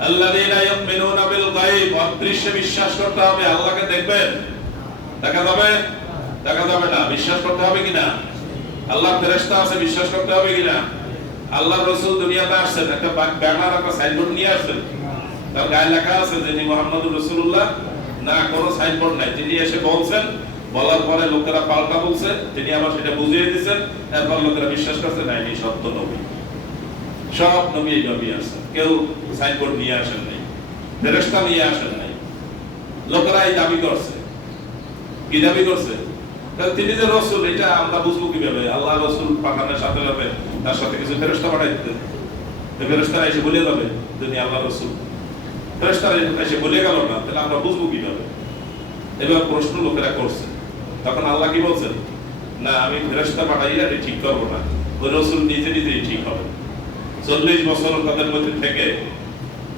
আল্লাযীনা ইউমিনুনা বিল গায়ব, অদৃশ্যে বিশ্বাস করতে হবে। আল্লাহকে দেখবেন? দেখা যাবে? দেখা যাবে না, বিশ্বাস করতে হবে কিনা? আল্লাহর ফেরেশতা আছে, বিশ্বাস করতে হবে কিনা? আল্লাহর রাসূল দুনিয়াতে আসছেন, একটা ব্যানার, একটা সাইনবোর্ড নিয়ে আসছেন, তার গায়ে লেখা আছে যে তিনি মুহাম্মদুর রাসূলুল্লাহ? না, কোনো সাইনবোর্ড নাই। তিনি এসে বলছেন, বলার পরে লোকেরা পাল্টা বলছে, তিনি আবার সেটা বুঝিয়ে দিয়েছেন, এরপর লোকেরা বিশ্বাস করছে না ইনি সত্য নবী। সব নবী এই নবী আসেন, কেউ সাইনবোর্ড নিয়ে আসেন নাই, ফেরেশতা নিয়ে আসেন নাই, লোকেরা এই দাবি করছে। কি দাবি করছে? তিনি যে রাসূল, এটা আমরা বুঝবো কিভাবে? আল্লাহ রাসূল পাঠানোর সাথে সাথে তার সাথে কিছু ফেরেশতা পাঠাই দিতেন, তো ফেরেশতারা এসে বলে যাবে তিনি আল্লাহ রাসূল। ফেরেশতারা এসে বলে গেল না, তাহলে আমরা বুঝবো কিভাবে? এবার প্রশ্ন লোকেরা করছে, তখন আল্লাহ কি বলছেন? না, আমি ফেরেশতা পাঠাই এটা ঠিক করবো না, ওই রাসূল নিজে নিজেই ঠিক হবে। 40 বছর তাদের মধ্যে থেকে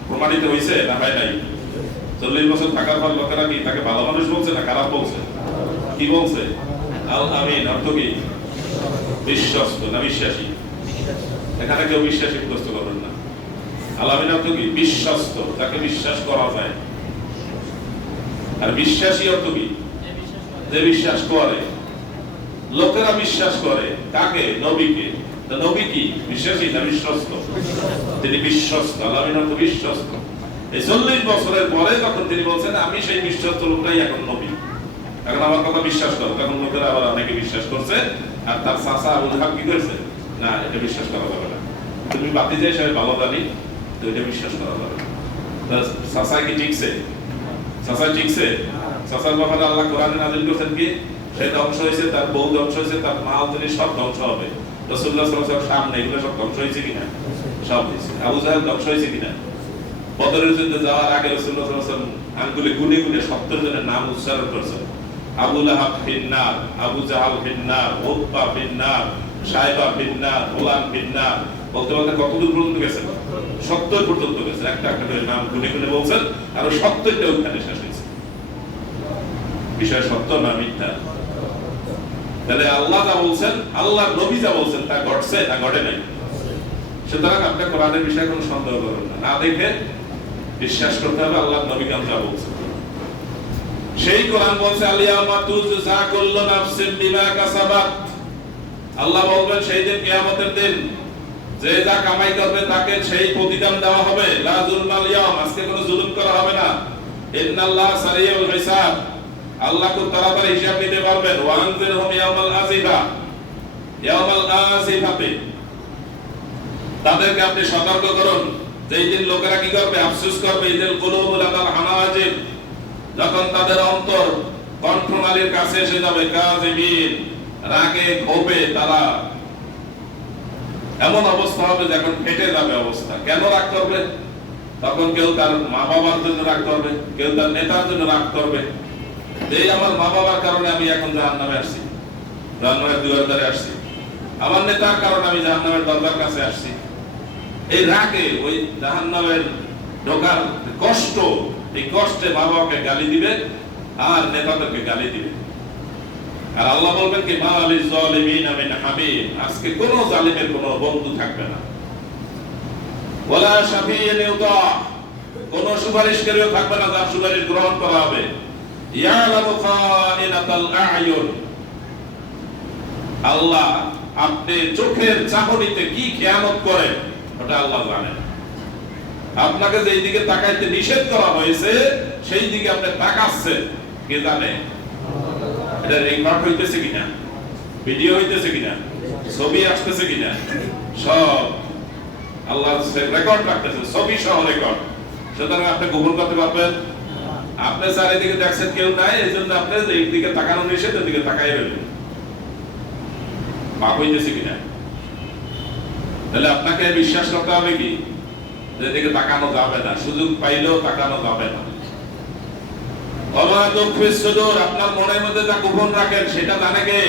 প্রমাণিত হয়েছে না হয় নাই? 40 বছর থাকার পর লোকেরা কি তাকে ভালো মানুষ বলছে না খারাপ বলছে? কি বলছে? আল আমিন অর্থ কি? বিশ্বস্ত না বিশ্বাসী? এখানে কেউ বিশ্বাসী মুখস্থ করবেন না। আল আমিন অর্থ কি? বিশ্বস্ত, তাকে বিশ্বাস করা যায়। আর বিশ্বাসী অর্থ কি? যে বিশ্বাস করে। লোকেরা বিশ্বাস করে কাকে? নবীকে। তো নবী কি বিশ্বাসী না বিশ্বস্ত? তিনি বিশ্বস্ত। আল আমিন অর্থ বিশ্বস্ত। এই 40 বছরের পরে যখন তিনি বলছেন আমি সেই বিশ্বস্ত লোকটাই এখন নবী, এখন আমার কথা বিশ্বাস করো, তখন লোকেরা আবার অনেকে বিশ্বাস করছে। আর তার চাচা আবু লাহাব কি করেছে? না, এটা বিশ্বাস করা যাবে না, তুমি বাতি যে সে ভালো জানি, তো এটা বিশ্বাস করা যাবে না। চাচা কি ঠিকছে? চাচা ঠিকছে? চাচার ব্যাপারে আল্লাহ কোরআনে নাযিল করেছেন কি? সে ধ্বংস হয়েছে, তার বউ ধ্বংস হয়েছে, তার মাল জিনিস সব ধ্বংস হবে। রাসূলুল্লাহ সাল্লাল্লাহু আলাইহি ওয়াসাল্লাম সামনে এগুলো সব ধ্বংস হয়েছে কিনা? সব হয়েছে। আবু জাহেল ধ্বংস হয়েছে কিনা? বদরের যুদ্ধে যাওয়ার আগে রাসূলুল্লাহ সাল্লাল্লাহু আলাইহি ওয়াসাল্লাম আঙ্গুলে গুনে গুনে 70 জনের নাম উচ্চারণ করেছেন, আবু লাহাব ফিন্নার, আবু জাহাল ফিন্নার, উতবা ফিন্নার, সাইবা ফিন্নার, ফুলান ফিন্নার, বলতে বলতে কতদূর পর্যন্ত গেছেন? 70 পর্যন্ত গেছেন। একটা একটা করে নাম গুনে গুনে বলছেন, আর 70টা ওখানে শেষ হয়েছে। বিষয় সত্য না মিথ্যা? তাহলে আল্লাহ যা বলছেন, আল্লাহর নবী যা বলছেন, তা ঘটছে না ঘটে নাই? সুতরাং আপনি কোরআনের বিষয়ে কোনো সন্দেহ করবেন না, না দেখে বিশ্বাস করতে হবে আল্লাহর নবী কেন যা বলছেন। সেই কোরআন বলছে আলিয়ামা তুজজা কুল্লু নাফসিন বিমা কাসাবাত। আল্লাহ বলবেন সেই দিন কিয়ামতের দিন যে যা কামাই করবে তাকে সেই প্রতিদান দেওয়া হবে। লা যুলমাল ইয়াওম, আজকে কোনো জুলুম করা হবে না। ইন্নাল্লাহ সারিউল হিসাব, আল্লাহ খুব তাড়াতাড়ি হিসাব নিতে পারবেন। ওয়া আনজিরহুম ইয়াওমাল আজিফা, ইয়াওমাল আজিফাতে তাদেরকে আপনি সতর্ক করুন যে এই দিন লোকেরা কি করবে? আফসোস করবে। ইদিল কুলুবুল আলাল হানাজির, যখন তাদের অন্তর কণ্ঠনালীর কাছে এসে যাবে। কাযিমিন, রাগে ক্ষোভে তারা এমন অবস্থা হবে যখন ফেটে যাবে অবস্থা। কেন রাগ করবে? তখন কেউ তার মা বাবার জন্য রাগ করবে, কেউ তার নেতার জন্য রাগ করবে। এই আমার মা বাবার কারণে আমি এখন জাহান্নামে আসছি, জাহান্নামের দুয়ার দ্বারে আসছি। আমার নেতার কারণে আমি জাহান্নামের দরজার কাছে আসছি। এই রাগে ওই জাহান্নামের ঢোকার কষ্ট, এই কষ্টে মা বাবাকে গালি দিবে আর নেতাদেরকে গালি দিবে। আর আল্লাহ বলবেন কি মা লিল যালিমিন মিন হামিম, আজকে কোন জালিমের কোন বন্ধু থাকবে না। ওয়ালা শাফিয়্যিন ইউতা, কোন সুপারিশকারীও থাকবে না যার সুপারিশ গ্রহণ করা হবে। ইয়ালামু খাইনাতাল আ'য়ুন, আল্লাহ আপনি চোখের চাহনিতে কি খেয়ানত করেন ওটা আল্লাহ জানেন। আপনাকে যেই দিকে তাকাইতে নিষেধ করা হয়েছে সেই দিকে আপনি তাকাচ্ছেন, কে জানে? এটা রেকর্ড হইতেছে কিনা, ভিডিও হইতেছে কিনা, ছবি আসতেছে কিনা, সব আল্লাহ রেকর্ড রাখতেছে, ছবি সহ রেকর্ড। সুতরাং আপনি গোপন করতে পারবেন? আপনি চারিদিকে দেখছেন কেউ নাই, এই জন্য আপনি এই দিকে তাকানো নিষেধ, ওই দিকে তাকাই রইলেন। পাপ হইতেছে কিনা? তাহলে আপনাকে বিশ্বাস করতে হবে কি যেদিকে তাকানো যাবে না, সুযোগ পাইলেও তাকানো যাবে না। ওমা তুখফিস সুদূর, আপনার মনের মধ্যে যা গোপন রাখেন সেটা জানে কে?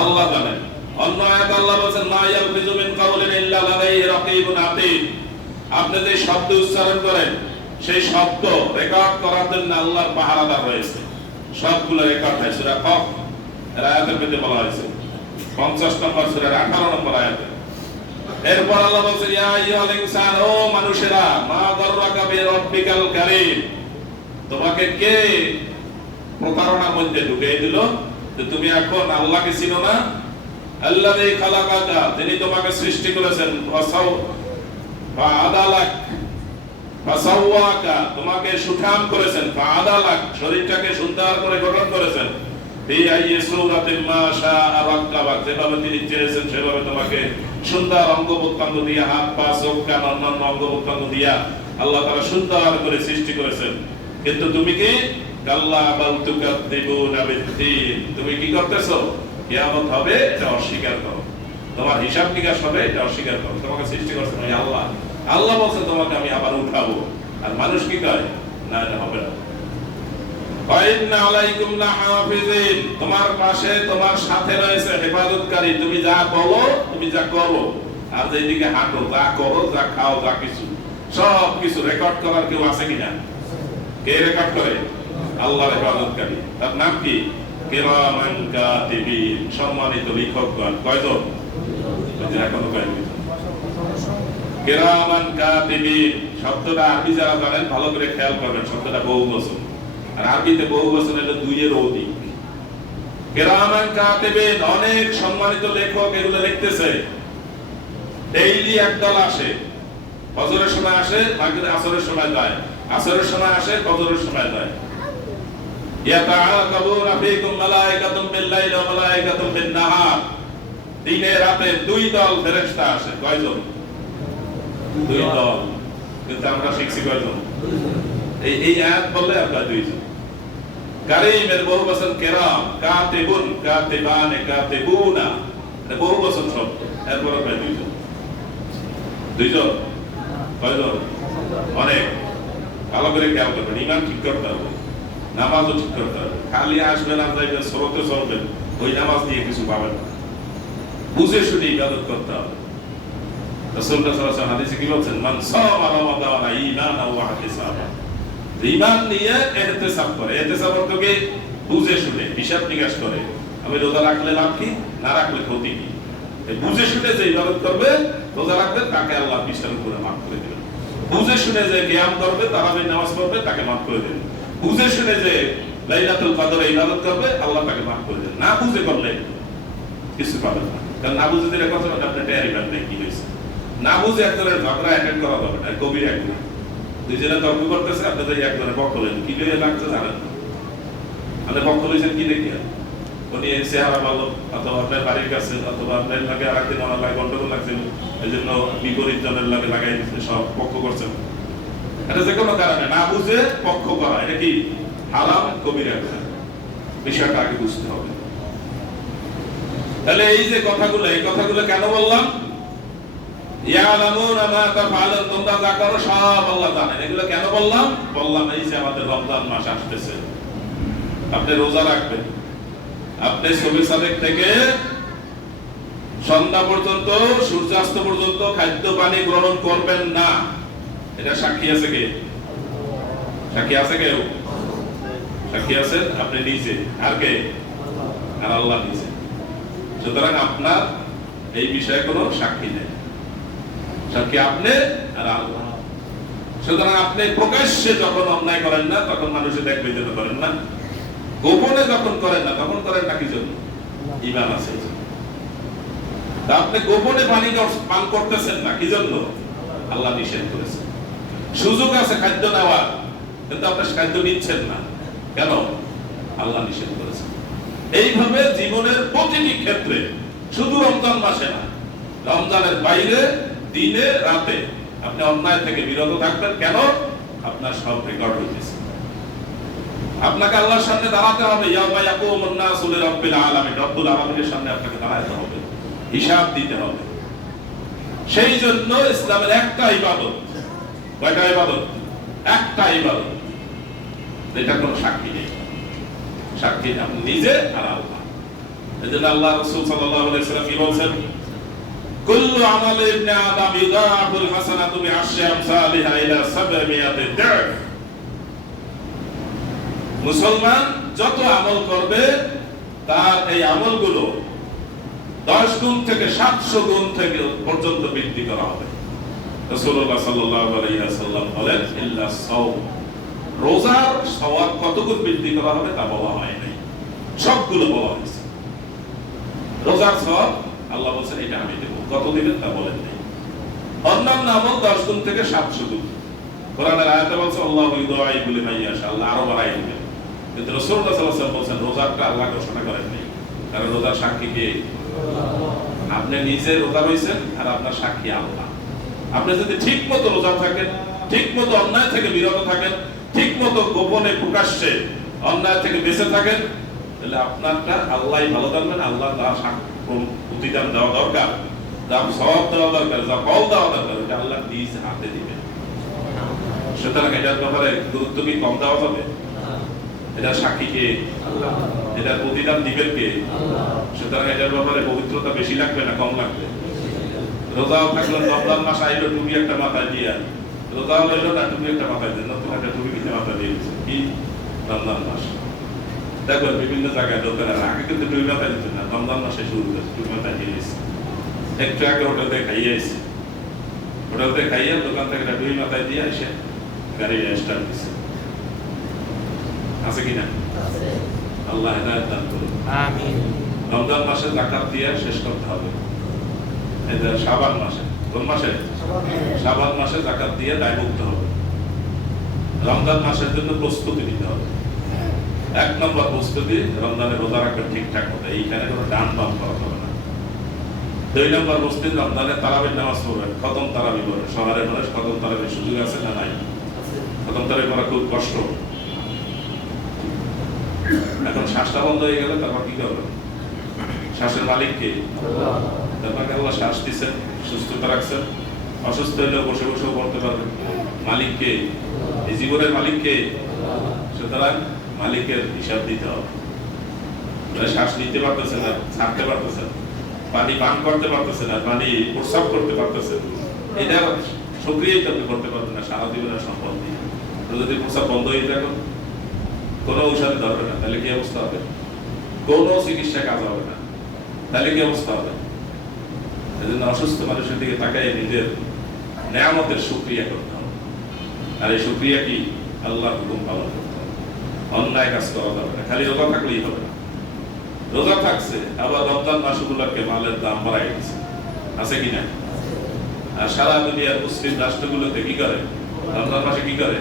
আল্লাহ জানেন। অন্য আয়াতে আল্লাহ বলেন মা ইয়ালফিজু মিন কাওলিন ইল্লা লাদাইহি রাকীবুন আতীদ, আপনি যে শব্দ উচ্চারণ করেন সেই শব্দ রেকর্ড করার জন্য আল্লাহর পাহারাদার রয়েছে। সবগুলো রেকর্ড হয়। সূরা কফ এর আয়াতের মধ্যে বলা হয়েছে 50 নম্বর সূরার 18 নম্বর আয়াতে। এরপর আল্লাহ বলেন ইয়া আইয়ুহাল ইনসান, ও মানুষেরা, মা গররাকা বিরাব্বিকাল কারীম, তোমাকে কে প্রতারণার মধ্যে ঢুকিয়ে দিল যে তুমি এখন আল্লাহকে চিনো না? আল্লাযী খালাকাকা, যিনি তোমাকে সৃষ্টি করেছেন, ফাআদালাক ফাসাওয়াকা, তোমাকে সুঠাম করেছেন, ফাআদালাক, শরীরটাকে সুন্দর করে গঠন করেছেন, ফি আইয়ি সূরাতিন মা শাআ রাক্কাবাক, যেভাবে তিনি চেয়েছেন সেভাবে তোমাকে সুন্দর অঙ্গ প্রত্যঙ্গ দিয়ে, হাত পা চোখ কান অন্যান্য অঙ্গ প্রত্যঙ্গ দিয়া আল্লাহ তাআলা সুন্দর করে সৃষ্টি করেছেন। কিন্তু তুমি কি কাল্লা বাল তুকাদ্দিবুনা বিদ্দীন, তুমি কি করতেছো? কিয়ামত হবে এটা অস্বীকার করো, তোমার হিসাব নিকাশ হবে এটা অস্বীকার করো। তোমাকে সৃষ্টি করেছেন ওই আল্লাহ, আল্লাহ বলছে তোমাকে আমি আবার উঠাবো। আর মানুষ কি কয়? না, এটা হবে না। ওয়াইন্না আলাইকুম লাহাফিজিন, তোমার পাশে তোমার সাথে রয়েছে হেফাজতকারী, তুমি যা বলো তুমি যা করো, আর যেদিকে হাঁটো, যা করো, যা খাও, যা কিছু সব কিছু রেকর্ড করার কেউ আছে কিনা? কে রেকর্ড করে? আল্লাহর হেফাজতকারী। তার নাম কি? কিরামান কাতিবিন, সম্মানিত লিখকগণ। কয়জন? এখনো কয়জন? কিরামান কাতিবিন শব্দটা আরবি যারা জানেন ভালো করে খেয়াল করবেন, শব্দটা বহুবচন, আর আরবিতে বহুবচন হলো 2 এর অধিক। কিরামান কাতিবিন, অনেক সম্মানিত লেখক এগুলো লিখতেছে। ডেইলি একদল আসে, ফজরের সময় আসে, মাগরিব আসরের সময় যায়, আসরের সময় আসে, ফজরের সময় যায়। ইয়াতাআকাবুনা ফীকুম মালায়েকাতুম বিল-লাইলি ওয়া মালায়েকাতুম বিন-নাহার, দিনে রাতে 2 দল ফেরেশতা আসে। কয়জন? 2 দল। কিন্তু আমরা শিখছি কয়জন? এই আয়াত বললে আমরা 2 জন। কারীমের বহুবচন কিরাম, কাতিবুন, কাতিবানে, কাতিবুনা, এটা বহুবচন শব্দ। এরপর প্রায় 2 জন। 2 জন? কয়জন? অনেক। ভালো করে খেয়াল করবেন, ঈমান ঠিক করতে হবে। নামাজও ঠিক করতে হবে। খালি আসবেন আর যাইবেন, স্রোতে চলবেন, ওই নামাজ দিয়ে কিছু পাবেন না। বুঝে শুনে ইবাদত করতে হবে। রাসূলুল্লাহ সাল্লাল্লাহু আলাইহি ওয়াসাল্লাম হাদিসে কি বলছেন? মান সামা রমাদানা ঈমানান ওয়া ইহতিসাবান। ঈমান নিয়ে ইহতিসাব করে। ইহতিসাব অর্থ কি? বুঝে শুনে হিসাব নিকাশ করে, আমি রোজা রাখলে লাভ কি, না রাখলে ক্ষতি কি। এই বুঝে শুনে যে ইবাদত করবে, রোজা রাখবে, তাকে আল্লাহ বিশাল করে মাফ করে দেবেন। বুঝে শুনে যে কিয়াম করবে, তারাবির নামাজ পড়বে, তাকে মাফ করে দেবেন। বুঝে শুনে যে লাইলাতুল কদরে ইবাদত করবে, আল্লাহ তাকে মাফ করে দেবেন। না বুঝে করলে কিছু পাবেন না। কারণ না বুঝে দিলে কথা আপনি টেরি পাবেন না কি হয়েছে। না বুঝে একজনের ঝগড়া অ্যাটেন্ড করা যাবে না, কবির একজন দুইজনে তর্ক করতেছে, আপনাদের একজনের পক্ষ লইলেন, কি লইয়া লাগছে জানেন না, আপনি পক্ষ লইছেন কি দেখিয়া, উনি চেহারা ভালো, অথবা আপনার বাড়ির কাছে, অথবা আপনার লাগে আর একদিন আমার লাগে গন্ডগোল লাগছিল, এই জন্য বিপরীত জনের লাগে লাগাই দিচ্ছে, সব পক্ষ করছেন। এটা যে কোনো কারণে না বুঝে পক্ষ করা, এটা কি হারাম, কবিরা গুনাহ। বিষয়টা আগে বুঝতে হবে। তাহলে এই যে কথাগুলো, এই কথাগুলো কেন বললাম? ইয়ালামুনা মা তাফআলুন, তোমরা যা করো সব আল্লাহ জানেন। এগুলো কেন বললাম? বললাম এই যে আমাদের রমজান মাস আসতেছে, আপনি রোজা রাখবেন, আপনি সবে সাদেক থেকে সন্ধ্যা পর্যন্ত, সূর্যাস্ত পর্যন্ত খাদ্য পানি গ্রহণ করবেন না। এটা সাক্ষী আছে কে? সাক্ষী আছে কেউ? সাক্ষী আছেন আপনি নিজে, আর কে? আর আল্লাহ নিজে। সুতরাং আপনার এই বিষয়ে কোনো সাক্ষী নেই, সাক্ষী আপনি আর আল্লাহ। সুতরাং আপনি প্রকাশ্যে যখন অন্যায় করেন না, তখন মানুষে দেখবে যেন করেন না। গোপনে যখন করেন না, তখন করেন না কি জন্য? ঈমান আছে। আপনি গোপনে পানি পান করতেছেন না, কি জন্য? আল্লাহ নিষেধ করেছেন। সুযোগ আছে খাদ্য নেওয়ার, কিন্তু আপনি খাদ্য নিচ্ছেন না, কেন? আল্লাহ নিষেধ করেছেন। এইভাবে জীবনের প্রতিটি ক্ষেত্রে, শুধু রমজান মাসে না, রমজানের বাইরে দিনে রাতে আপনি অন্যায় থেকে বিরত থাকবেন। কেন? আপনার সব রেকর্ড হইতেছে। আপনাকে আল্লাহর সামনে দাঁড়াতে হবে। ইয়াউমা ইয়াকুমুন নাসু লিরাব্বিল আলামিন, রব্বুল আলামিনের সামনে আপনাকে দাঁড়াতে হবে, হিসাব দিতে হবে। সেই জন্য ইসলামের একটা ইবাদত, কয়টা ইবাদত? একটা ইবাদত, এটা কোনো সাক্ষী নেই। সাক্ষী আপনি নিজে আর আল্লাহ। এজন্য আল্লাহ রাসূল সাল্লাল্লাহু আলাইহি ওয়াসাল্লাম কি বলেন? কুল্লু আমালি ইবনে আদম ইউদাফুল হাসানাতু বিআশরি আমসালিহা ইলা 700 দি'ফ। মুসলমান যত আমল করবে, তার এই আমলগুলো 10 গুণ থেকে 700 গুণ থেকে পর্যন্ত বৃদ্ধি করা হবে। রাসূলুল্লাহ সাল্লাল্লাহু আলাইহি ওয়াসাল্লাম বলেন, ইল্লা সাওম, রোজার সওয়াব কত গুণ বৃদ্ধি করা হবে তা বলা হয় নাই, সবগুলো বলা হয়েছে। রোজার সওয়াব আল্লাহ বলেন এটা আমি দেব, কত দিবেন তা বলেন নাই। অন্যান্য আমল 10 গুণ থেকে 700 গুণ। কোরআনের আয়াতে বলছে আল্লাহু ইউদাইফু লিমান ইয়াশা, আল্লাহ আরো বাড়াই দিবেন। কিন্তু রাসূলুল্লাহ সাল্লাল্লাহু আলাইহি ওয়াসাল্লাম বলেন রোজাটা আল্লাহ ঘোষণা করেন নাই, কারণ রোজার সাক্ষী কে? আপনি নিজে রোজা রইছেন, আর আপনার সাক্ষী আল্লাহ। আপনি যদি ঠিকমতো রোজা থাকেন, ঠিকমতো অন্যায় থেকে বিরত থাকেন, ঠিকমতো গোপনে প্রকাশ্যে অন্যায় থেকে বেঁচে থাকেন, তাহলে আপনারটা আল্লাহই ভালো জানবেন। আল্লাহ তার প্রতিদান দেওয়া দরকার, যা সওয়াব দেওয়া দরকার, যা ফল দেওয়া দরকার, এটা আল্লাহ নিজ হাতে দিবেন। সুতরাং এটার ব্যাপারে গুরুত্ব কি কম দেওয়া যাবে? এটা সাক্ষী কে? আল্লাহ। এটার প্রতিদান দিবেন কে? আল্লাহ। সুতরাং এটার ব্যাপারে পবিত্রতা বেশি লাগবে না কম লাগবে? রোজাও থাকলো, রমজান মাস আইলো, টুপি একটা মাথায় দিয়া, রোজাও লইলো না, টুপি একটা মাথায় দিয়ে, নতুন একটা টুপি কিনে মাথায় দিয়ে দিচ্ছে, কি রমজান মাস। দেখবেন বিভিন্ন জায়গায় লোকেরা আগে কিন্তু টুপি মাথায় দিচ্ছে না, রমজান মাসে শুরু করেছে, টুপি মাথায় দিয়ে দিচ্ছে। একটু আগে হোটেল থেকে খাইয়ে এসেছে, হোটেল থেকে খাইয়ে দোকান থেকে টুপি মাথায় দিয়ে এসে গাড়ি স্টার্ট দিচ্ছে। আছে কিনা? আল্লাহ হেদায়েত দান করুন, আমিন। রমজান মাসে যাকাত দিয়ে শেষ করতে হবে। এটা শাবান মাসে, কোন মাসে? শাবান মাসে যাকাত দিয়ে দায়মুক্ত হবে। রমজান মাসের জন্য প্রস্তুতি নিতে হবে। 1 নম্বর প্রস্তুতি, রমজানে রোজা রাখবেন ঠিকঠাক মতো, এইখানে কোনো ডান বাম করা হবে না। 2 নম্বর প্রস্তুতি, রমজানে তারাবির নামাজ পড়বেন, খতম তারাবি পড়বেন। শহরের মানুষ খতম তারাবির সুযোগ আছে না নাই? খতম তারাবি করা খুব কষ্ট। এখন শ্বাসটা বন্ধ হয়ে গেলে তারপর কি করবেন? শ্বাসের মালিক কে? আল্লাহ। তারপর আল্লাহ শ্বাস দিচ্ছেন, সুস্থতা রাখছেন, অসুস্থ হলেও বসে বসেও পড়তে পারবেন। মালিক কে? এই জীবনের মালিক কে? সুতরাং মালিকের হিসাব দিতে হবে। শ্বাস নিতে পারতেছে না, ছাড়তে পারতেছে না, পানি পান করতে পারতেছে না, পানি প্রস্রাব করতে পারতেছে, এটা সক্রিয়ই আপনি করতে পারবেন না সারা জীবনের সম্পদ দিয়ে। যদি প্রস্রাব বন্ধ হয়ে থাকে, কোনো ঔষধ ধরবে না, তাহলে কি অবস্থা হবে? কোনো চিকিৎসা কাজ হবে না, তাহলে কি অবস্থা হবে? এই জন্য অসুস্থ মানুষের দিকে তাকাই নিজের নেয়ামতের শুকরিয়া করতে হবে। আর এই শুকরিয়া কি? আল্লাহর হুকুম পালন করতে হবে, অন্যায় কাজ করা যাবে না। খালি রোজা থাকলেই হবে না, রোজা থাকছে আবার রমজান মাসগুলোকে মালের দাম বাড়াই গেছে, আছে কিনা? আর সারা দুনিয়ার মুসলিম রাষ্ট্রগুলোতে কি করে? রমজান মাসে কি করে?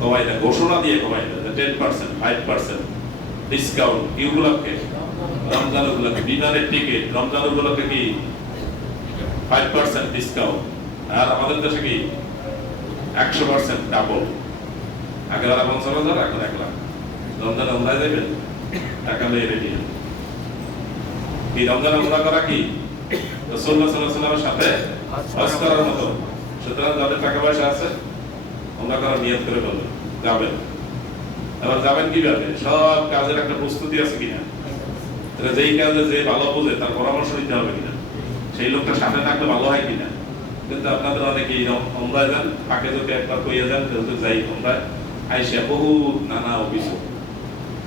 কমাই দেয়, ঘোষণা দিয়ে কমাই দেয় 10%, 5% ডিসকাউন্ট। কি উপলক্ষে? রমজান উপলক্ষে। বিমানের টিকিট রমজান উপলক্ষে কি 5% ডিসকাউন্ট। আর আমাদের দেশে কি 100% ডাবল। আগে ওরা 50,000, এখন 1 লাখ। রমজানে উমরায় যাবেন, টাকা নিয়ে রেডি। কি রমজানে উমরা করা কি রাসূলুল্লাহ সাল্লাল্লাহু আলাইহি ওয়াসাল্লামের সাথে হজ করার মতো। সুতরাং যাদের টাকা পয়সা আছে উমরা করার নিয়ত করে বলবেন, যাবেন। এবার যাবেন কিভাবে? সব কাজের একটা প্রস্তুতি আছে কিনা, তাহলে যেই কাজে যে ভালো বোঝে তার পরামর্শ নিতে হবে কিনা, সেই লোকটা সাথে থাকলে ভালো হয় কিনা। কিন্তু আপনাদের অনেকেই উমরায় যান, ফাঁকে যদি একবার কইয়া যান যেহেতু যাই উমরায়, আইসা বহু নানা অভিযোগ,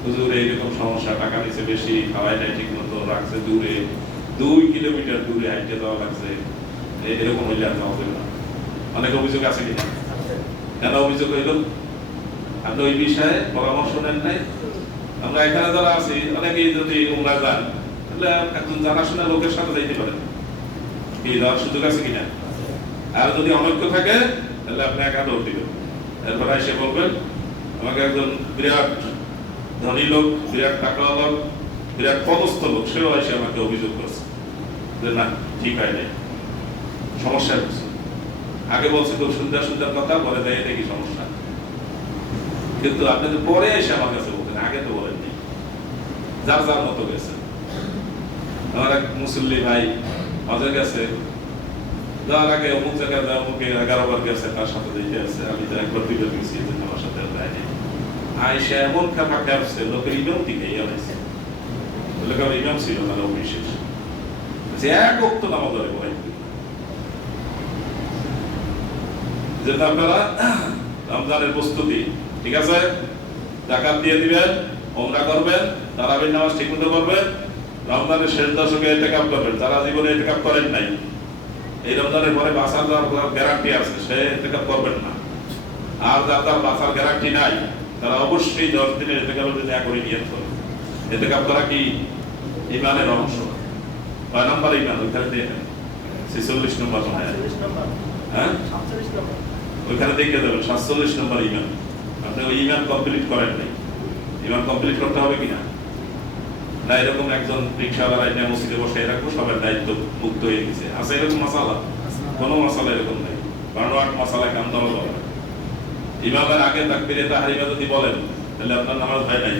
হুজুর এইরকম সমস্যা, টাকা নিচে বেশি, খাওয়াই নাই ঠিক মতো, রাখছে দূরে, 2 কিলোমিটার দূরে হাইটে যাওয়া লাগছে, এরকম হইলে আর যাওয়া যাবে না। অনেক অভিযোগ আছে কিনা? কেন অভিযোগ হইল? আপনি ওই বিষয়ে পরামর্শ নেন নাই। আমরা এখানে যারা আছি অনেকেই যদি উমরা যান, তাহলে একজন জানাশোনা লোকের সাথে যাইতে পারেন, কি যাওয়ার সুযোগ আছে কিনা। আর যদি অনৈক্য থাকে তাহলে আপনি একা দৌড় দিবেন। এরপর এসে বলবেন, আমাকে একজন বিরাট ধনী লোক, বিরাট টাকা লোক, বিরাট পদস্থ লোক, সেও এসে আমাকে অভিযোগ করছে যে না ঠিক হয় নাই, সমস্যা হচ্ছে। আগে বলছে খুব সুন্দর সুন্দর কথা, পরে দেয় দেখি সমস্যা। কিন্তু আপনি তো পরে এসে আমার কাছে বলতেন, আগে তো বলেননি। যার যার মতো গেছে। আমার এক মুসল্লি ভাই হজে গেছে, যাওয়ার আগে অমুক জায়গায় যায়, অমুক 11 বার গেছে, তার সাথে যেতে আছে। আমি তো একবার 2 বার গেছি, আমার সাথে যায়নি। আইসা এমন খাপা খাপছে, লোকের ইমাম দিকে গেছে, লোকের ইমাম ছিল না, বিশেষ এক ওয়াক্ত নামাজ ধরে বলে। যে আপনারা রমজানের প্রস্তুতি ঠিক আছে, যাকাত দিয়ে দিবেন, ওমরা করবেন, তারাবির নামাজ ঠিকমতো করবেন, রমজানের শেষ দশকে ইতিকাফ করবেন। যারা জীবনে ইতিকাফ করেন নাই, এই রমজানের পরে বাঁচার গ্যারান্টি আছে, সে ইতিকাফ করবেন না। আর যার বাঁচার গ্যারান্টি নাই, তারা অবশ্যই 10 দিনের ইতিকাফের জন্য এক করে নিয়ত করবে। ইতিকাফ করা কি ঈমানের অংশ। 9 নম্বর ঈমান, ওইখানে দেখেন 46 নম্বর হয়, হ্যাঁ ওইখানে দেখে যাবেন 47 নম্বর ঈমান। আপনি ওই ঈমান কমপ্লিট করেন নাই, ঈমান কমপ্লিট করতে হবে কিনা। না এরকম একজন রিকশাওয়ালা এনে মসজিদে বসাই রাখবো, সবার দায়িত্ব মুক্ত হয়ে গেছে, আছে এরকম মাসালা? কোনো মাসালা এরকম নাই। 12 মাসালা কাম দেওয়া যাবে না। ইমামের আগে তাকবীরে তাহরিমা যদি বলেন, তাহলে আপনার নামাজ হয় নাই।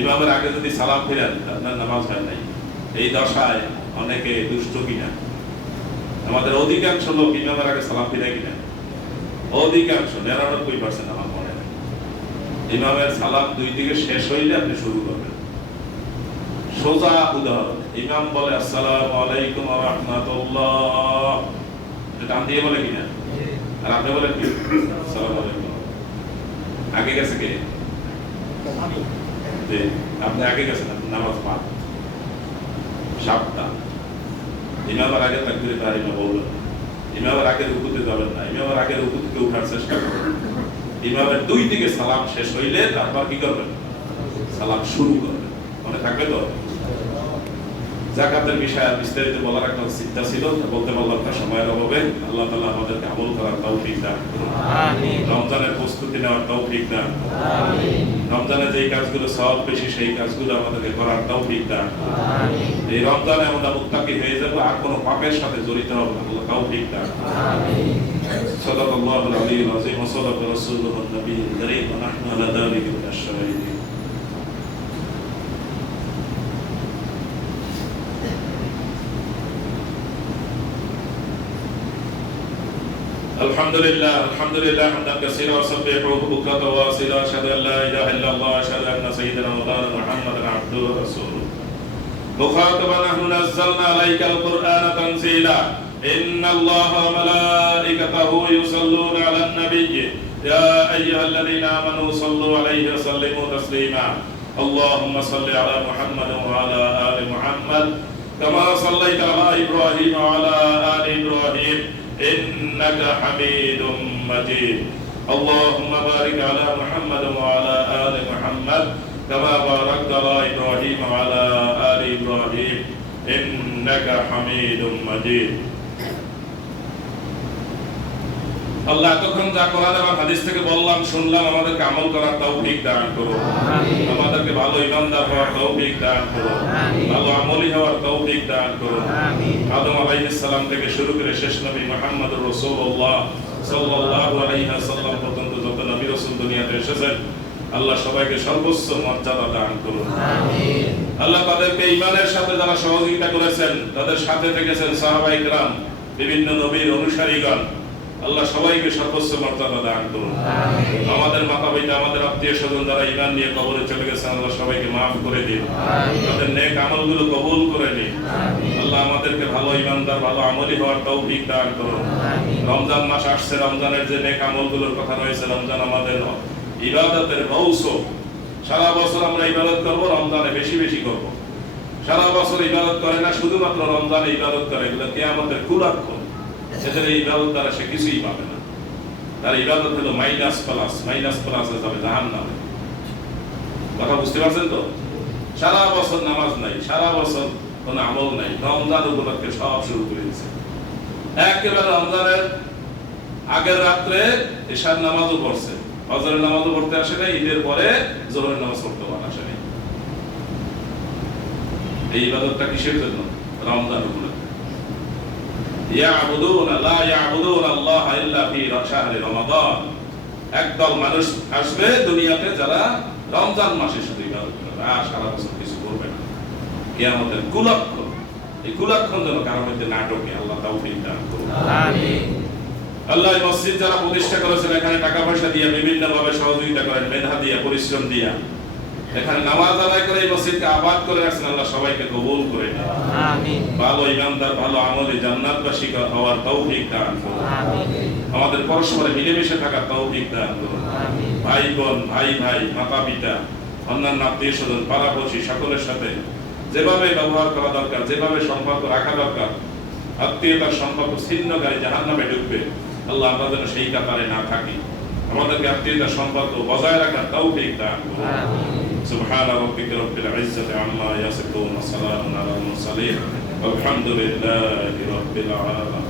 ইমামের আগে যদি সালাম ফিরান, আপনার নামাজ হয় নাই। এই দশায় অনেকে দুষ্ট কিনা। আমাদের অধিকাংশ লোক ইমামের আগে সালাম ফিরায় কিনা, অধিকাংশ 99% আমার মনে হয়। ইমামের সালাম 2 দিকে শেষ হইলে আপনি শুরু করবেন। সোজা উদাহরণ, ইমাম বলে আসসালামু আলাইকুম ওয়া রাহমাতুল্লাহ, এটা টান দিয়ে বলে কিনা, আর আপনি বলেন কি আসসালামু আলাইকুম। আগে গেছে কে? যে আপনি আগে গেছেন, নামাজ পাঠ 7টা। ইমামের আগে তাকবীরে তাহরিমা বলবেন, ইমামের আগে রুকুতে যাবেন না, ইমামের আগে রুকু থেকে ওঠার চেষ্টা করবেন। ইমামের 2 দিকে সালাম শেষ হইলে তারপর কি করবেন? সালাম শুরু করবেন। মনে থাকবে তো? যাকাতের বিষয়ে বিস্তারিত বলার একটা চিন্তা ছিল, বলতে পারলাম না সময়ের অভাবে। আল্লাহ তাআলা আমাদেরকে আমল করার তৌফিক দান করুন, আমিন। রমজানের প্রস্তুতি নেওয়ার তৌফিক দান, আমিন। রমজানে যেই কাজগুলো সওয়াব বেশি, সেই কাজগুলো আমাদেরকে করার তৌফিক দান, আমিন। এই রমজানে আমরা মুত্তাকি হয়ে যাব, আর কোনো পাপের সাথে জড়িত হব না, আল্লাহ তৌফিক দান, আমিন। সাল্লাল্লাহু আলাইহি ওয়া সাল্লাম ওয়া সাল্লাল্লাহু রাসূলুহুন নবিয়্যুল কারীম ওয়া নাহনু আলা যালিকা মিনাশ শাহিদিন। الحمد لله حمدا كثيرا وسبحوه بكرة وأصيلا أشهد أن لا إله إلا الله أشهد أن سيدنا مولانا محمدا عبده ورسوله مخاطبا نحن نزلنا عليك القرآن تنزيلا إن الله وملائكته يصلون على النبي يا أيها الذين آمنوا صلوا عليه وسلموا تسليما اللهم صل على محمد وعلى آل محمد كما صليت على إبراهيم وعلى آل إبراهيم إنك حميد مجيد اللهم بارك على محمد وعلى آل محمد كما باركت على إبراهيم وعلى آل إبراهيم إنك حميد مجيد আল্লাহ তখন যা কোরআন এবং হাদিস থেকে বললাম শুনলাম আমাদেরকে আমল করার তৌফিক দান করো আমিন আমাদেরকে ভালো ঈমানদার হওয়ার তৌফিক দান করো আমিন ভালো আমলী হওয়ার তৌফিক দান করো আমিন আদম আলাইহিস সালাম থেকে শুরু করে শেষ নবী মুহাম্মদুর রাসূলুল্লাহ সাল্লাল্লাহু আলাইহি ওয়াসাল্লাম পর্যন্ত যত নবী রাসূল দুনিয়াতে এসেছেন আল্লাহ সবাইকে সর্বোচ্চ মর্যাদা দান করুন আমিন আল্লাহ তাদেরকে ঈমানের সাথে যারা সহযোগিতা করেছেন তাদের সাথে থেকেছেন সাহাবায়ে কেরাম বিভিন্ন নবীর অনুসারীগণ আল্লাহ সবাইকে সর্বোচ্চ মর্যাদা দান করুন আমিন আমাদের মাতা-পিতা আমাদের আত্মীয়-স্বজন যারা ঈমান নিয়ে কবরে চলে গেছেন আল্লাহ সবাইকে maaf করে দিন আমিন তাদের নেক আমলগুলো কবুল করে নিন আমিন আল্লাহ আমাদেরকে ভালো ঈমানদার ভালো আমলী হওয়ার তৌফিক দান করুন আমিন রমজান মাস আসছে রমজানের যে নেক আমলগুলোর কথা রয়েছে রমজান আমাদের ইবাদতের মৌসুম সারা বছর আমরা ইবাদত করব রমজানে বেশি বেশি করব সারা বছর ইবাদত করে না শুধুমাত্র রমজানে ইবাদত করে এগুলো কিয়ামতের কুলাক্ষ সেজন্য এই ইবাদত দ্বারা সে কিছুই পাবে না তার ইবাদত হলো মাইনাস প্লাস যাবে জাহান্নামে কথা বুঝতে পারছেন তো সারা বছর নামাজ নাই সারা বছর কোনো আমল নাই রমজান উপলক্ষে সব শুরু করে দিয়েছে একেবারে রমজানের আগের রাত্রে ইশার নামাজও পড়ছে ফজরের নামাজও পড়তে আসে নাই ঈদের পরে জোহরের নামাজ পড়তে আসে নাই এই ইবাদতটা কিসের জন্য রমজান উপলক্ষে ইয়াবুদুনা লা ইয়াবুদুনা আল্লাহ ইল্লা ফি শাহরি রমাদান একদল মানুষ আসবে দুনিয়াতে যারা রমজান মাসে শুধু ইবাদত করবে আর সারা বছর কিছু করবে না কিয়ামতের কুলক্ষণ এই কুলক্ষণ যেন কারো মধ্যে না ঢোকে আল্লাহ তৌফিক দান করুন আমিন আল্লাহ এই মসজিদ যারা প্রতিষ্ঠা করেছেন এখানে টাকা পয়সা দিয়ে বিভিন্ন ভাবে সহযোগিতা করেন মেধা দিয়ে পরিশ্রম দিয়ে এখানে নামাজ আদায় করে এই মসজিদকে আবাদ করে রাখছেন আল্লাহ সবাইকে কবুল করে নিন আমিন ভালো ঈমানদার ভালো আমলী জান্নাতবাসী হওয়ার তৌফিক দান করুন আমিন আমাদের পরস্পরে মিলেমিশে থাকার তৌফিক দান করুন আমিন ভাই বোন ভাই মাতা পিতা অন্যান্য আত্মীয়-স্বজন পাড়া-পড়শি সকলের সাথে যেভাবে ব্যবহার করা দরকার যেভাবে সম্পর্ক রাখা দরকার আত্মীয়তার সম্পর্ক ছিন্নকারী জাহান্নামে ঢুকবে আল্লাহ আমরা যেন সেই কাতারে না থাকি আমাদেরকে আত্মীয়তার সম্পর্ক বজায় রাখার তৌফিক দান করুন আমিন سبحان ربك رب العزة عما يصفون وسلام على المرسلين والحمد لله رب العالمين